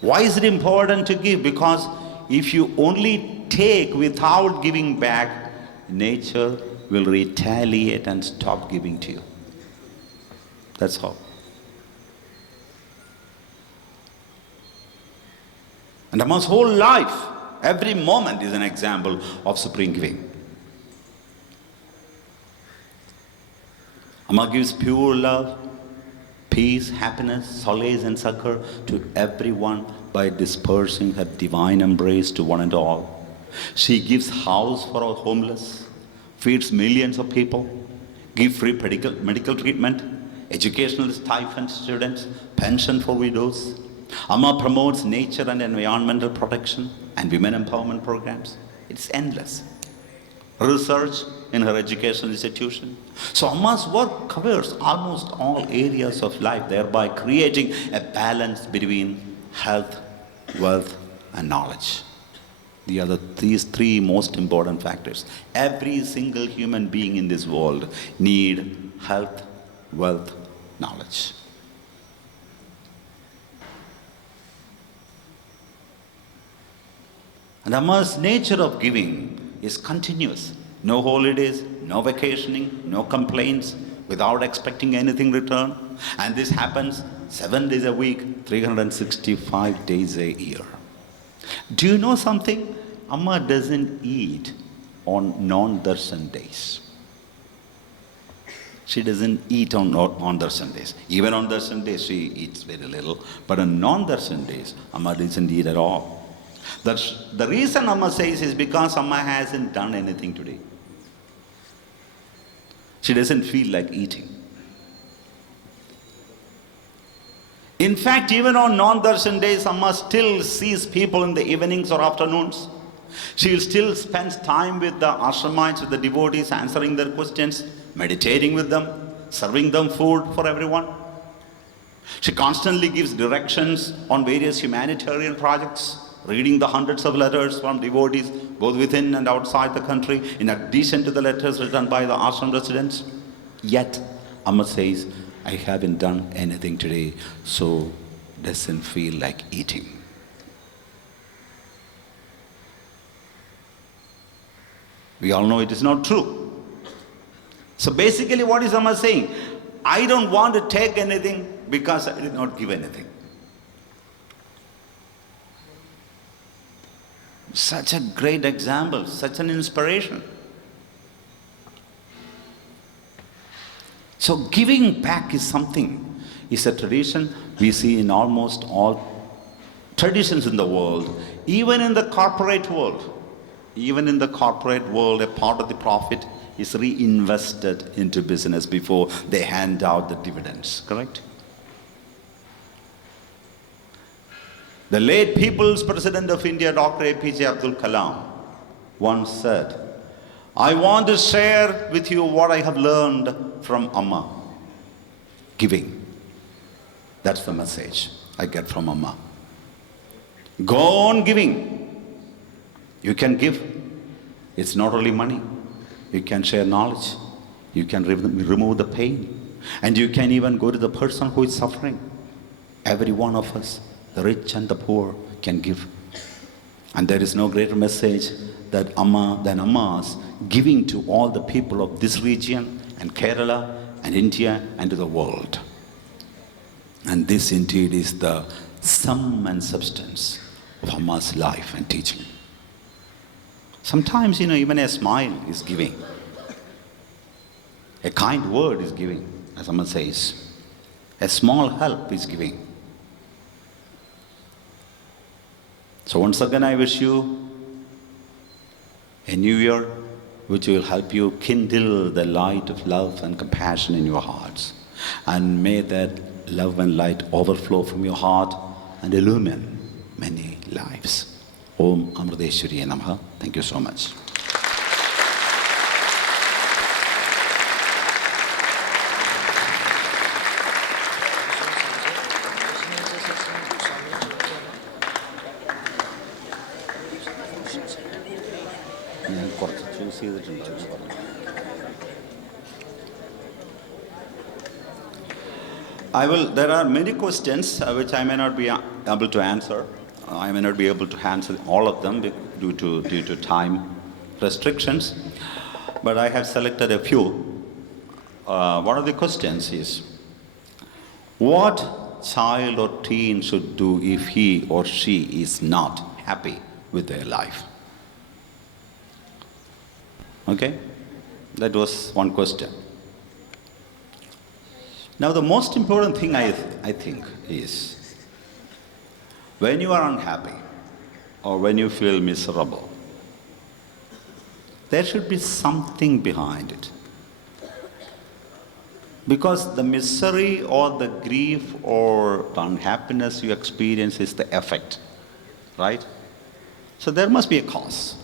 Why is it important to give? Because if you only take without giving back, nature will retaliate and stop giving to you. That's how. And Amma's whole life, every moment is an example of supreme giving. Amma gives pure love, peace, happiness, solace and succor to everyone by dispersing her divine embrace to one and all. She gives house for our homeless, feeds millions of people, gives free medical treatment, educational stipend to students, pension for widows. Amma promotes nature and environmental protection and women empowerment programs. It's endless. Research in her educational institution. So Amma's work covers almost all areas of life, thereby creating a balance between health, wealth, and knowledge. These three most important factors. Every single human being in this world needs health, wealth, knowledge. And Amma's nature of giving is continuous. No holidays, no vacationing, no complaints, without expecting anything return. And this happens 7 days a week, 365 days a year. Do you know something? Amma doesn't eat on non-darshan days. She doesn't eat on darshan days. Even on darshan days, she eats very little. But on non-darshan days, Amma doesn't eat at all. The reason Amma says is because Amma hasn't done anything today. She doesn't feel like eating. In fact, even on non-darshan days, Amma still sees people in the evenings or afternoons. She will still spend time with the ashramites, with the devotees, answering their questions, meditating with them, serving them food for everyone. She constantly gives directions on various humanitarian projects, reading the hundreds of letters from devotees, both within and outside the country, in addition to the letters written by the ashram residents. Yet, Amma says, I haven't done anything today, so doesn't feel like eating. We all know it is not true. So basically what is Amma saying? I don't want to take anything because I did not give anything. Such a great example, such an inspiration. So giving back is something, is a tradition we see in almost all traditions in the world, even in the corporate world. Even in the corporate world, a part of the profit is reinvested into business before they hand out the dividends, correct? The late People's President of India, Dr. APJ Abdul Kalam, once said, I want to share with you what I have learned from Amma. Giving. That's the message I get from Amma. Go on giving. You can give. It's not only money. You can share knowledge. You can remove the pain. And you can even go to the person who is suffering. Every one of us, the rich and the poor, can give. And there is no greater message than Amma's giving to all the people of this region and Kerala and India and to the world. And this indeed is the sum and substance of Amma's life and teaching. Sometimes, even a smile is giving. A kind word is giving, as Amma says. A small help is giving. So once again I wish you a new year which will help you kindle the light of love and compassion in your hearts. And may that love and light overflow from your heart and illumine many lives. Om Amriteshwariye Namaha. Thank you so much. There are many questions which I may not be able to answer. I may not be able to answer all of them due to time restrictions, but I have selected a few. One of the questions is, what child or teen should do if he or she is not happy with their life? Okay? That was one question. Now the most important thing I think is, when you are unhappy or when you feel miserable, there should be something behind it. Because the misery or the grief or the unhappiness you experience is the effect, right? So there must be a cause.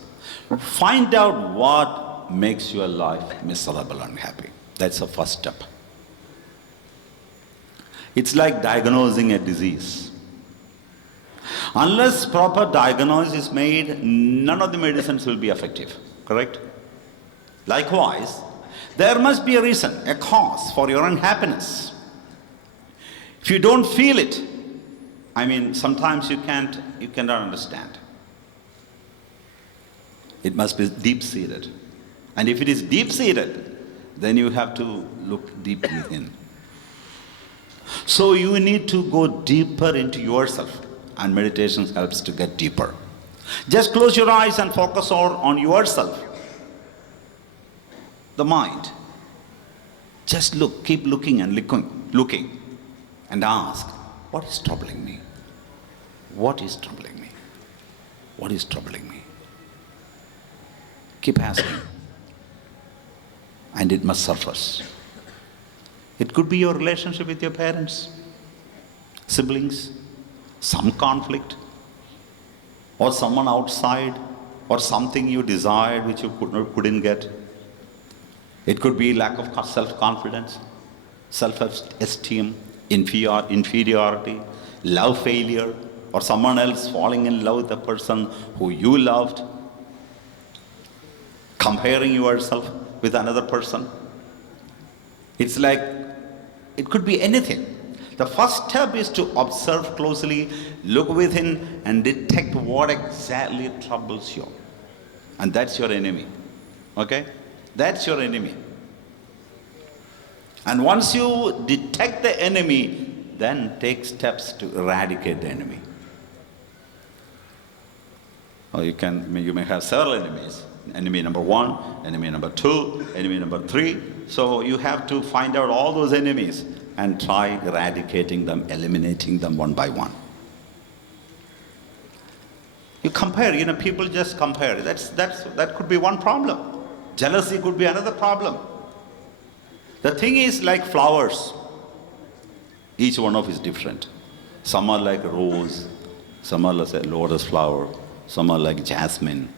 Find out what makes your life miserable and unhappy. That's the first step. It's like diagnosing a disease. Unless proper diagnosis is made, none of the medicines will be effective, correct? Likewise, there must be a reason, a cause for your unhappiness. If you don't feel it, sometimes you cannot understand. It must be deep-seated. And if it is deep-seated, then you have to look deep within. So you need to go deeper into yourself, and meditation helps to get deeper. Just close your eyes and focus on yourself, the mind. Just look, keep looking and looking, and ask, what is troubling me? What is troubling me? What is troubling me? Keep asking, and it must surface. It could be your relationship with your parents, siblings, some conflict, or someone outside, or something you desired which you couldn't get. It could be lack of self-confidence, self-esteem, inferiority, love failure, or someone else falling in love with the person who you loved, comparing yourself with another person. It's like, it could be anything. The first step is to observe closely, look within, and detect what exactly troubles you. And that's your enemy. Okay? That's your enemy. And once you detect the enemy, then take steps to eradicate the enemy. Or you may have several enemies. Enemy number 1, enemy number 2, enemy number 3. So you have to find out all those enemies and try eradicating them, eliminating them one by one. You compare, people just compare. That could be one problem. Jealousy could be another problem. The thing is like flowers. Each one of is different. Some are like rose, some are like a lotus flower, some are like jasmine,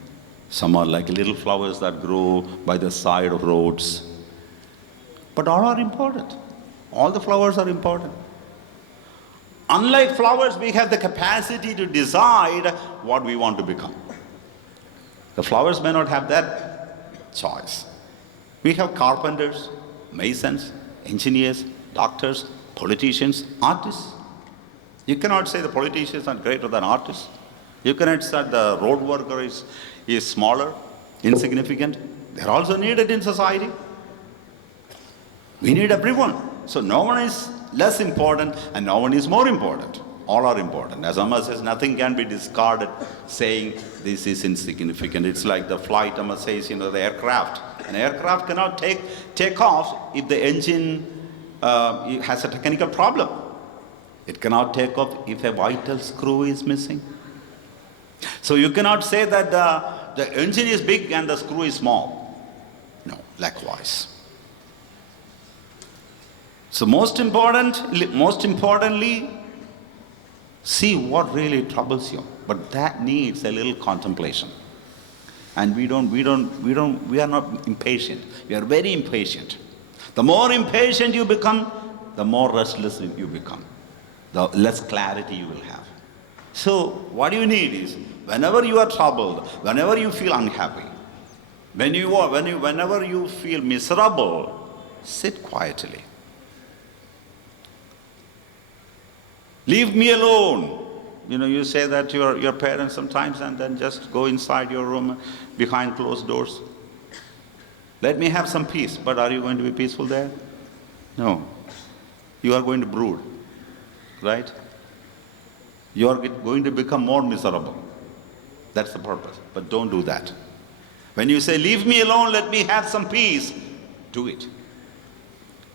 some are like little flowers that grow by the side of roads. But all are important. All the flowers are important. Unlike flowers, we have the capacity to decide what we want to become. The flowers may not have that choice. We have carpenters, masons, engineers, doctors, politicians, artists. You cannot say the politicians are greater than artists. You cannot say the road worker is smaller, insignificant. They're also needed in society. We need everyone. So no one is less important and no one is more important. All are important. As Amma says, nothing can be discarded saying this is insignificant. It's like the flight, Amma says, the aircraft. An aircraft cannot take off if the engine it has a technical problem. It cannot take off if a vital screw is missing. So you cannot say that the engine is big and the screw is small. No, likewise. So most importantly, see what really troubles you. But that needs a little contemplation. And we are not impatient. We are very impatient. The more impatient you become, the more restless you become. The less clarity you will have. So what you need is, whenever you are troubled, whenever you feel unhappy, whenever you feel miserable, sit quietly. Leave me alone. You say that to your parents sometimes, and then just go inside your room behind closed doors. Let me have some peace. But are you going to be peaceful there? No. You are going to brood, right? You are going to become more miserable. That's the purpose. But don't do that. When you say, leave me alone, let me have some peace, do it.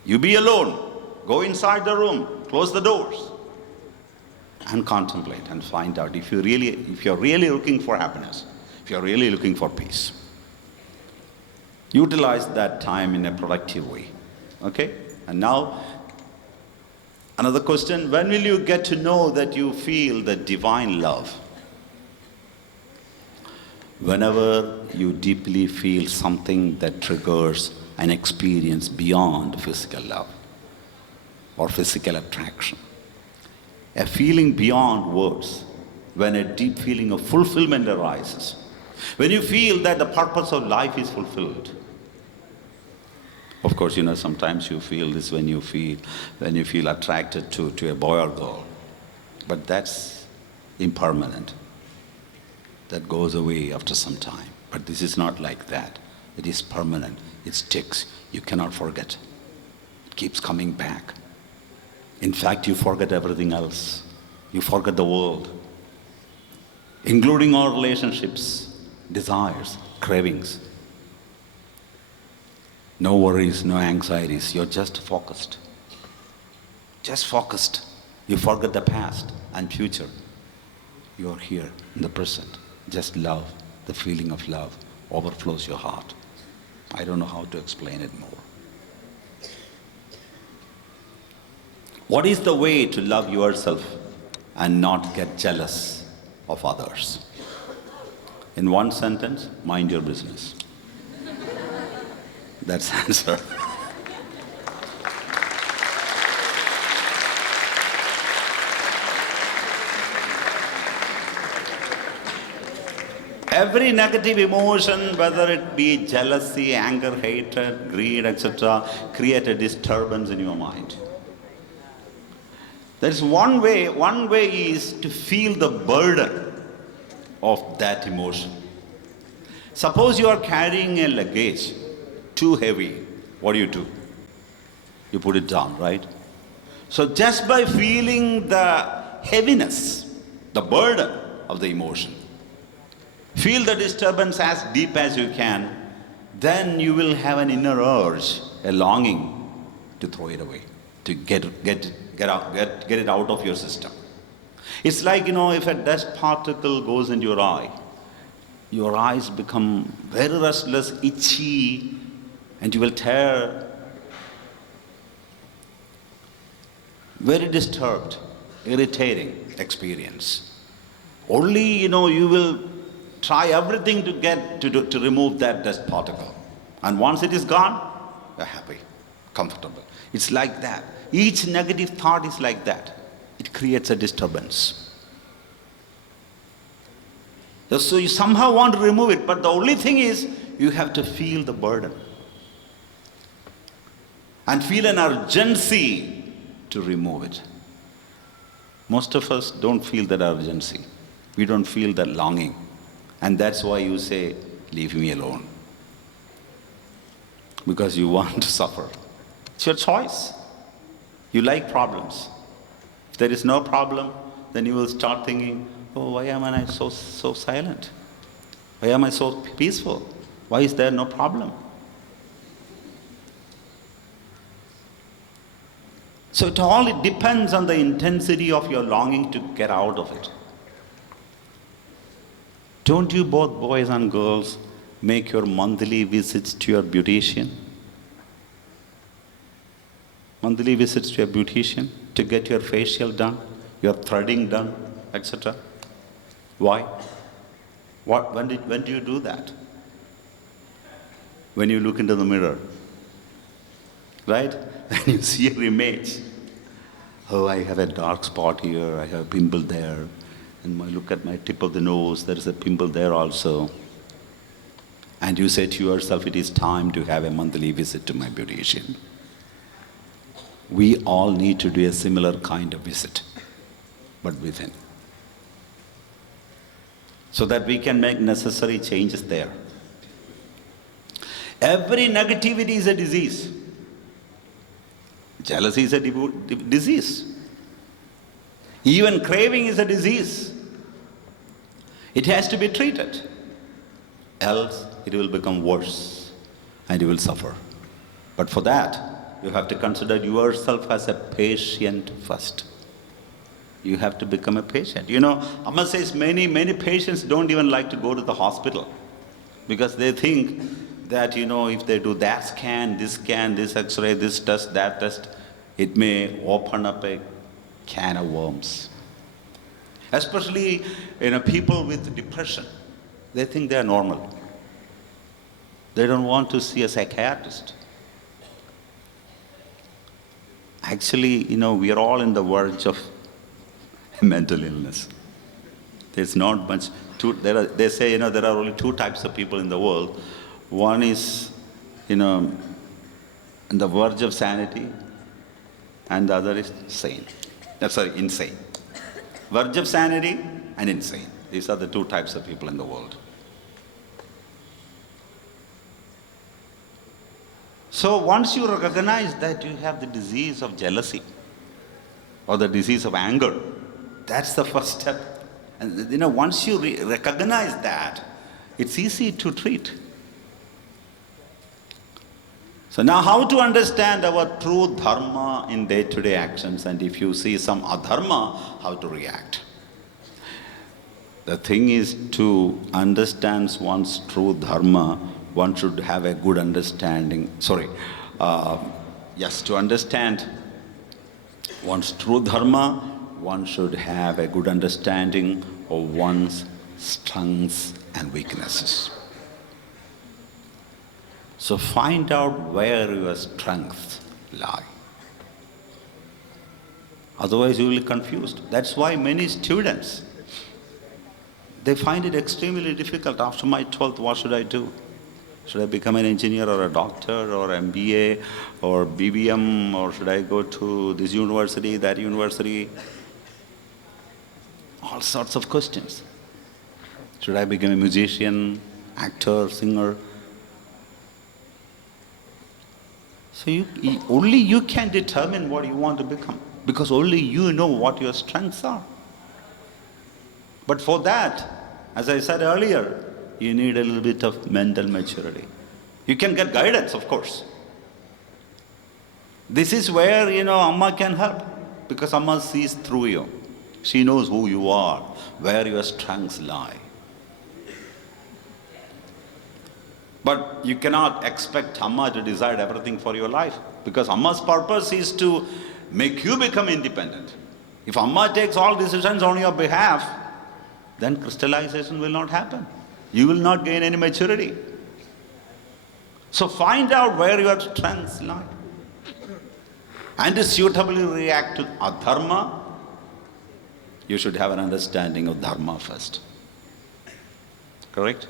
You be alone. Go inside the room. Close the doors. And contemplate and find out if you're really looking for happiness, if you're really looking for peace. Utilize that time in a productive way. Okay? And now, another question, when will you get to know that you feel the divine love? Whenever you deeply feel something that triggers an experience beyond physical love or physical attraction. A feeling beyond words, when a deep feeling of fulfillment arises. When you feel that the purpose of life is fulfilled. Of course, sometimes you feel this when you feel attracted to a boy or girl. But that's impermanent. That goes away after some time. But this is not like that. It is permanent. It sticks. You cannot forget. It keeps coming back. In fact, you forget everything else. You forget the world, including all relationships, desires, cravings. No worries, no anxieties. You're just focused. Just focused. You forget the past and future. You're here in the present. Just love. The feeling of love overflows your heart. I don't know how to explain it more. What is the way to love yourself and not get jealous of others? In one sentence, mind your business. That's the answer. Every negative emotion, whether it be jealousy, anger, hatred, greed, etc., create a disturbance in your mind. There is one way is to feel the burden of that emotion. Suppose you are carrying a luggage too heavy, what do? You put it down, right? So just by feeling the heaviness, the burden of the emotion, feel the disturbance as deep as you can, then you will have an inner urge, a longing to throw it away, to get it out of your system. It's like, if a dust particle goes into your eyes become very restless, itchy, and you will tear. Very disturbed, irritating experience. Only, you will try everything to remove that dust particle. And once it is gone, you're happy, comfortable. It's like that. Each negative thought is like that. It creates a disturbance. So you somehow want to remove it, but the only thing is, you have to feel the burden. And feel an urgency to remove it. Most of us don't feel that urgency. We don't feel that longing. And that's why you say, leave me alone. Because you want to suffer. It's your choice. You like problems. If there is no problem, then you will start thinking, oh, why am I so silent? Why am I so peaceful? Why is there no problem? So it depends on the intensity of your longing to get out of it. Don't you both boys and girls make your monthly visits to your beautician? Monthly visits to your beautician to get your facial done, your threading done, etc. Why? When do you do that? When you look into the mirror, right? When you see your image. Oh, I have a dark spot here, I have a pimple there. And I look at my tip of the nose, there is a pimple there also. And you say to yourself, it is time to have a monthly visit to my beautician. We all need to do a similar kind of visit, but within. So that we can make necessary changes there. Every negativity is a disease. Jealousy is a disease. Even craving is a disease. It has to be treated. Else it will become worse and you will suffer. But for that, you have to consider yourself as a patient first. You have to become a patient. You know, Amma says many patients don't even like to go to the hospital because they think that, you know, if they do that scan, this x-ray, this test, that test, it may open up a can of worms. Especially, you know, people with depression, they think they are normal. They don't want to see a psychiatrist. Actually, you know, we are all in the verge of mental illness. There's not much. They say, you know, there are only two types of people in the world. One is, you know, on the verge of sanity, and the other is insane. Verge of sanity and insane. These are the two types of people in the world. So once you recognize that you have the disease of jealousy or the disease of anger, that's the first step. And you know, once you recognize that, it's easy to treat. So now how to understand our true dharma in day-to-day actions, and if you see some adharma, how to react. The thing is, to understand one's true dharma, one should have a good understanding. To understand one's true dharma, one should have a good understanding of one's strengths and weaknesses. So find out where your strengths lie. Otherwise you will be confused. That's why many students, they find it extremely difficult. After my 12th, what should I do? Should I become an engineer or a doctor or MBA or BBM, or should I go to this university, that university? All sorts of questions. Should I become a musician, actor, singer? So only you can determine what you want to become, because only you know what your strengths are. But for that, as I said earlier, you need a little bit of mental maturity. You can get guidance, of course. This is where, you know, Amma can help, because Amma sees through you. She knows who you are, where your strengths lie. But you cannot expect Amma to decide everything for your life, because Amma's purpose is to make you become independent. If Amma takes all decisions on your behalf, then crystallization will not happen. You will not gain any maturity. So find out where your strengths lie and to suitably react to adharma. You should have an understanding of dharma first. Correct?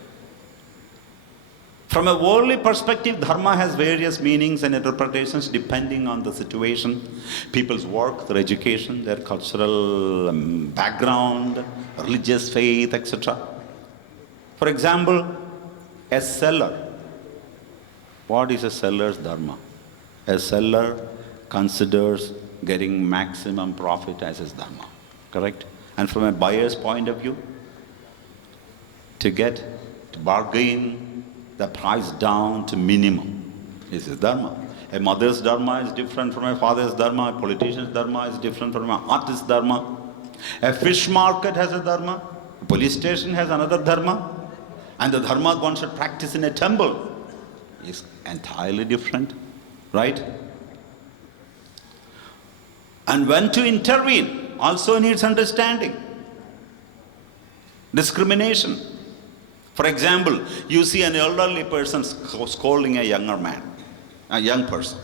From a worldly perspective, dharma has various meanings and interpretations depending on the situation, people's work, their education, their cultural background, religious faith, etc. For example, a seller. What is a seller's dharma? A seller considers getting maximum profit as his dharma. Correct? And from a buyer's point of view, to bargain the price down to minimum is his dharma. A mother's dharma is different from a father's dharma. A politician's dharma is different from an artist's dharma. A fish market has a dharma. A police station has another dharma. And the dharma one should practice in a temple is entirely different, right? And when to intervene also needs understanding. Discrimination. For example, you see an elderly person scolding a younger man, a young person.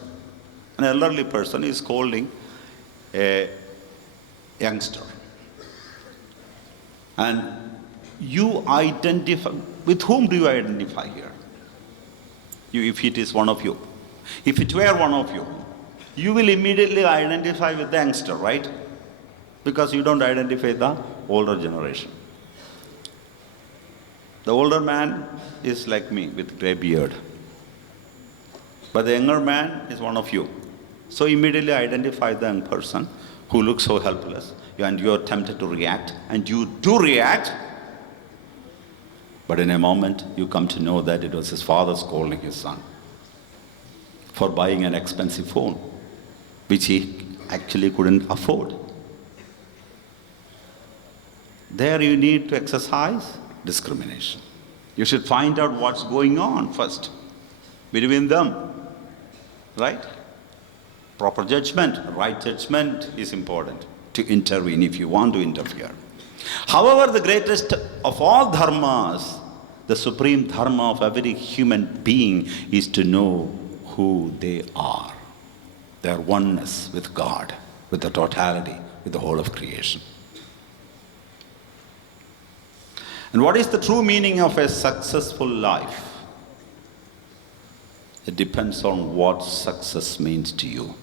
An elderly person is scolding a youngster. And you identify, with whom do you identify here? If it is one of you. If it were one of you, you will immediately identify with the youngster, right? Because you don't identify the older generation. The older man is like me with grey beard. But the younger man is one of you. So immediately identify the young person who looks so helpless, and you are tempted to react, and you do react. But in a moment, you come to know that it was his father scolding his son for buying an expensive phone, which he actually couldn't afford. There you need to exercise discrimination. You should find out what's going on first between them, right? Proper judgment, right judgment is important to intervene if you want to interfere. However, the greatest of all dharmas, the supreme dharma of every human being is to know who they are. Their oneness with God, with the totality, with the whole of creation. And what is the true meaning of a successful life? It depends on what success means to you.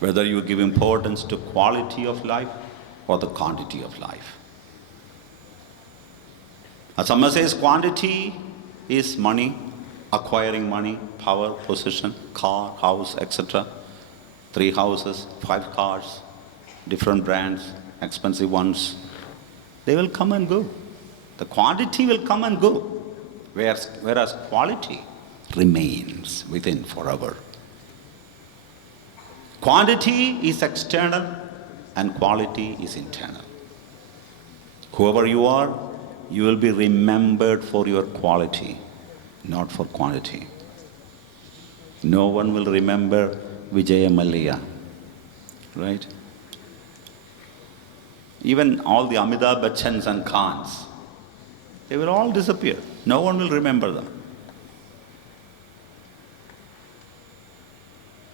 Whether you give importance to quality of life or the quantity of life. As Amma says, quantity is money, acquiring money, power, possession, car, house, etc. 3 houses, 5 cars, different brands, expensive ones. They will come and go. The quantity will come and go, whereas quality remains within forever. Quantity is external and quality is internal. Whoever you are, you will be remembered for your quality, not for quantity. No one will remember Vijaya Mallya, right? Even all the Amitabh Bachchans and Khans, they will all disappear. No one will remember them.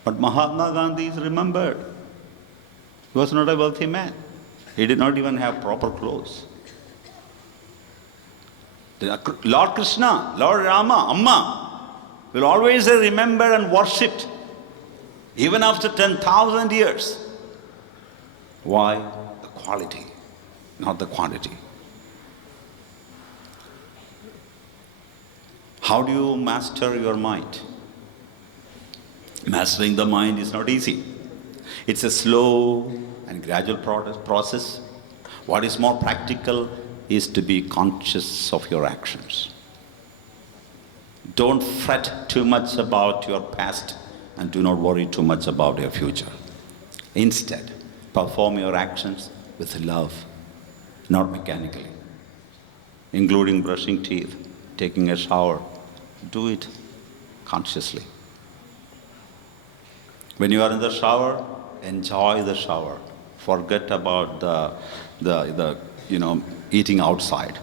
But Mahatma Gandhi is remembered. He was not a wealthy man. He did not even have proper clothes. Lord Krishna, Lord Rama, Amma will always be remembered and worshipped, even after 10,000 years. Why? The quality, not the quantity. How do you master your mind? Mastering the mind is not easy. It's a slow and gradual process. What is more practical is to be conscious of your actions. Don't fret too much about your past and do not worry too much about your future. Instead, perform your actions with love, not mechanically, including brushing teeth, taking a shower. Do it consciously. When you are in the shower, enjoy the shower. Forget about the eating outside.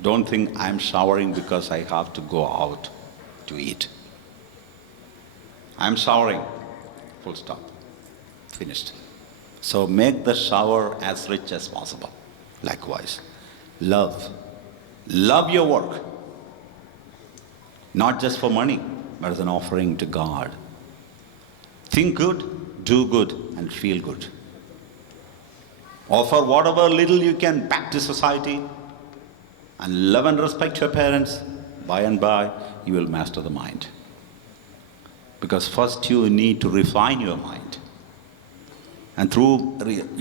Don't think I'm showering because I have to go out to eat. I'm showering, full stop, finished. So make the shower as rich as possible. Likewise, love your work. Not just for money, but as an offering to God. Think good, do good, and feel good. Offer whatever little you can back to society, and love and respect your parents. By and by, you will master the mind. Because first you need to refine your mind. And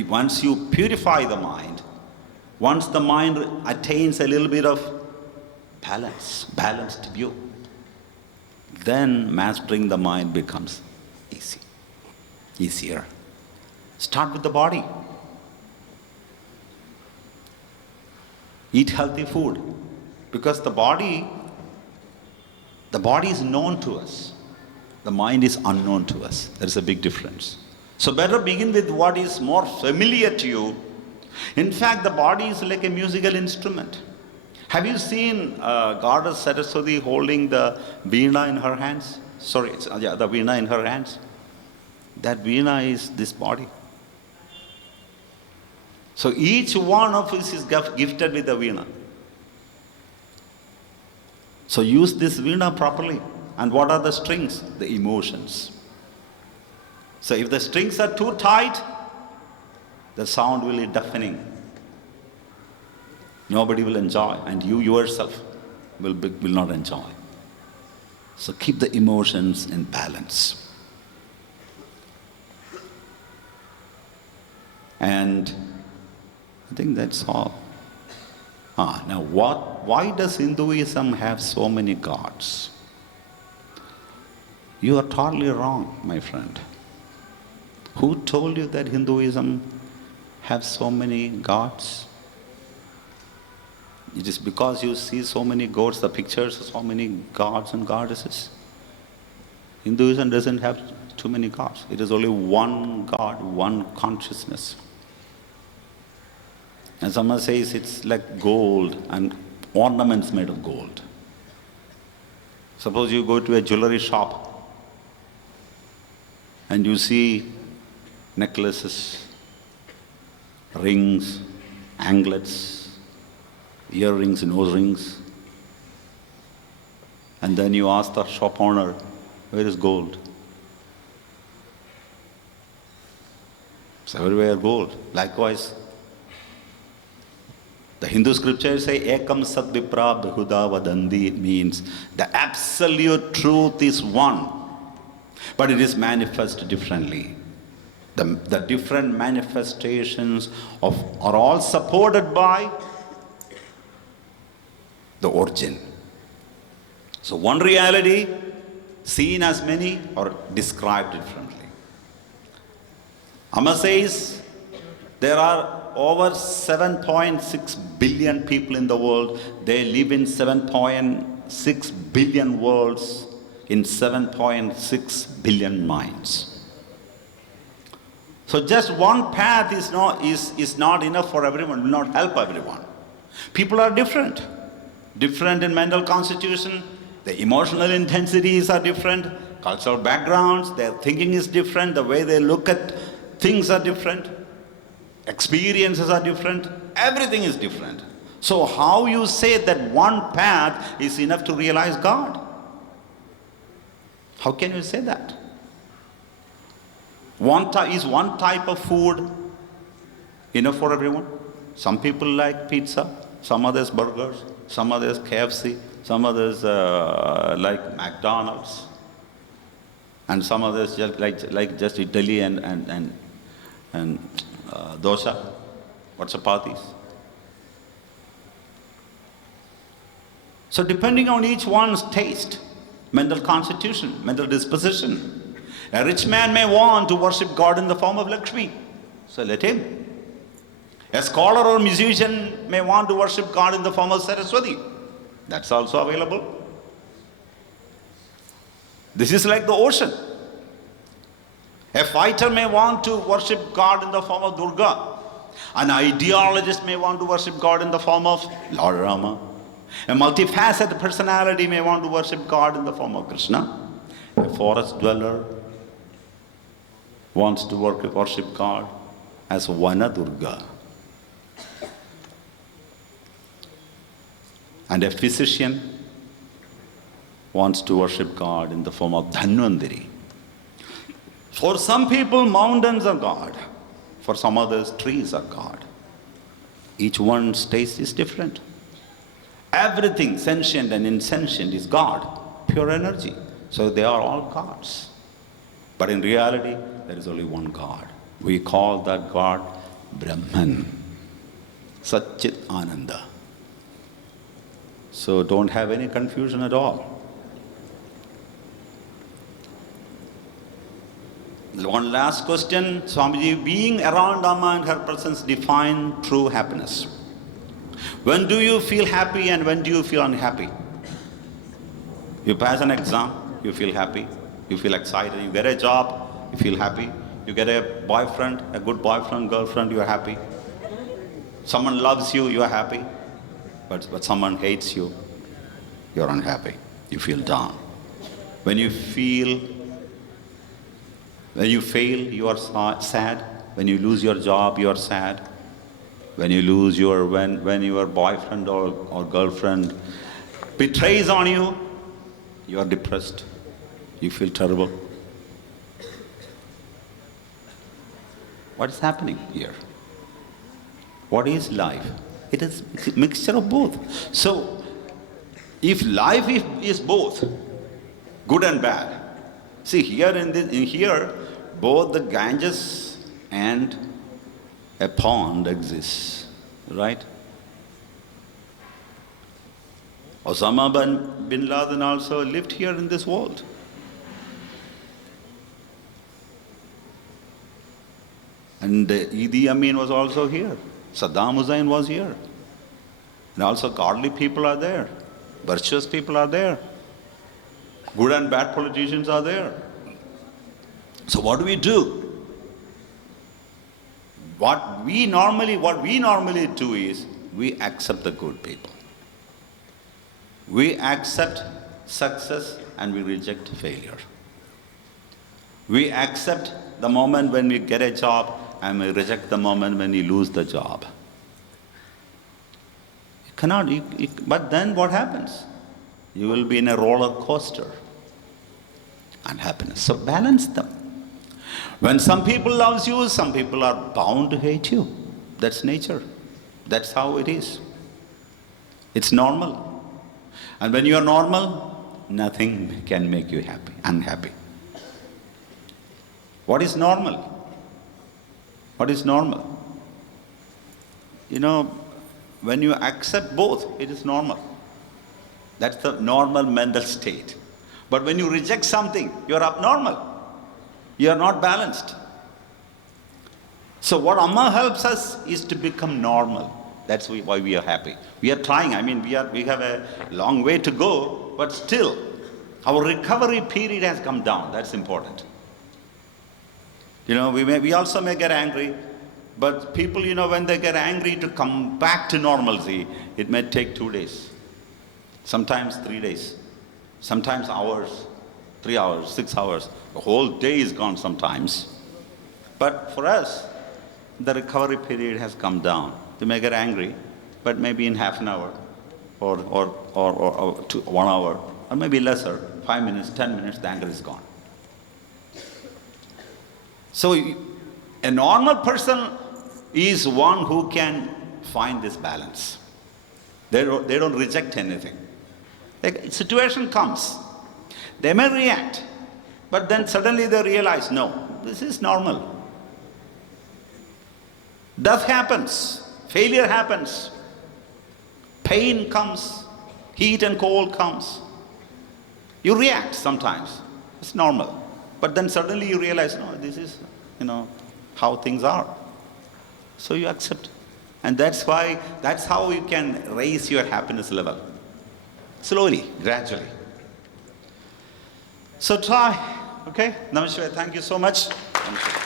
once you purify the mind, once the mind attains a little bit of balanced view, then mastering the mind becomes easier. Start with the body. Eat healthy food. Because the body is known to us. The mind is unknown to us. There is a big difference. So better begin with what is more familiar to you. In fact, the body is like a musical instrument. Have you seen Goddess Saraswati holding the veena in her hands? The veena in her hands. That veena is this body. So each one of us is gifted with a veena. So use this veena properly. And what are the strings? The emotions. So if the strings are too tight, the sound will be deafening. Nobody will enjoy, and you yourself will not enjoy. So keep the emotions in balance. And I think that's all. Now why does Hinduism have so many gods? You are totally wrong, my friend. Who told you that Hinduism has so many gods? It is because you see so many gods, the pictures of so many gods and goddesses. Hinduism doesn't have too many gods. It is only one God, one consciousness. And someone says it's like gold and ornaments made of gold. Suppose you go to a jewelry shop and you see necklaces, rings, anklets, earrings, nose rings. And then you ask the shop owner, where is gold? It's everywhere gold. Likewise, the Hindu scriptures say, Ekam Sat Vipra Bahuda Vadandi. It means the absolute truth is one, but it is manifest differently. The different manifestations are all supported by the origin. So one reality seen as many or described differently. Amma says there are over 7.6 billion people in the world. They live in 7.6 billion worlds in 7.6 billion minds. So just one path is not enough for everyone, will not help everyone. People are different. Different in mental constitution, the emotional intensities are different, cultural backgrounds, their thinking is different, the way they look at things are different, experiences are different, everything is different. So how you say that one path is enough to realize God? How can you say that? Is one type of food enough for everyone? Some people like pizza, some others burgers, some others KFC, some others like McDonald's, and some others just like just Italy and dosa, or chapatis. So depending on each one's taste, mental constitution, mental disposition, a rich man may want to worship God in the form of Lakshmi, so let him. A scholar or musician may want to worship God in the form of Saraswati. That's also available. This is like the ocean. A fighter may want to worship God in the form of Durga. An ideologist may want to worship God in the form of Lord Rama. A multifaceted personality may want to worship God in the form of Krishna. A forest dweller wants to worship God as Vana Durga. And a physician wants to worship God in the form of Dhanvantari. For some people, mountains are God. For some others, trees are God. Each one's taste is different. Everything sentient and insentient is God, pure energy. So they are all gods. But in reality, there is only one God. We call that God Brahman, Satchit Ananda. So don't have any confusion at all. One last question, Swamiji. Being around Amma and her presence define true happiness. When do you feel happy and when do you feel unhappy? You pass an exam, you feel happy, you feel excited. You get a job, you feel happy. You get a boyfriend, a good boyfriend, girlfriend, you are happy. Someone loves you, you are happy. But someone hates you, you are unhappy. You feel down. When you fail, you are sad. When you lose your job, you are sad. When you lose when your boyfriend or girlfriend betrays on you, you are depressed. You feel terrible. What is happening here? What is life? It's a mixture of both. So, if life is both good and bad, see here in here, both the Ganges and a pond exists, right? Osama bin Laden also lived here in this world. And Idi Amin was also here. Saddam Hussein was here. And also godly people are there. Virtuous people are there. Good and bad politicians are there. So what do? What we normally do is we accept the good people. We accept success and we reject failure. We accept the moment when we get a job and we reject the moment when we lose the job. You cannot, but then what happens? You will be in a roller coaster. Unhappiness. So balance them. When some people love you, some people are bound to hate you. That's nature. That's how it is. It's normal. And when you are normal, nothing can make you unhappy. What is normal? What is normal? You know, when you accept both, it is normal. That's the normal mental state. But when you reject something, you are abnormal. You are not balanced. So what Amma helps us is to become normal. That's why we are happy. We are trying. I mean, we have a long way to go, but still, our recovery period has come down. That's important. You know, we also may get angry, but people, you know, when they get angry to come back to normalcy, it may take 2 days, sometimes 3 days, sometimes hours, 3 hours, 6 hours. The whole day is gone sometimes. But for us, the recovery period has come down. They may get angry, but maybe in half an hour or 1 hour, or maybe lesser, 5 minutes, 10 minutes, the anger is gone. So a normal person is one who can find this balance. They don't reject anything. A situation comes, they may react, but then suddenly they realize, no, this is normal. Death happens, failure happens, pain comes, heat and cold comes. You react sometimes, it's normal. But then suddenly you realize, no, this is, how things are. So you accept. And that's how you can raise your happiness level. Slowly, gradually. So try, okay? Namaste, thank you so much. Namaste.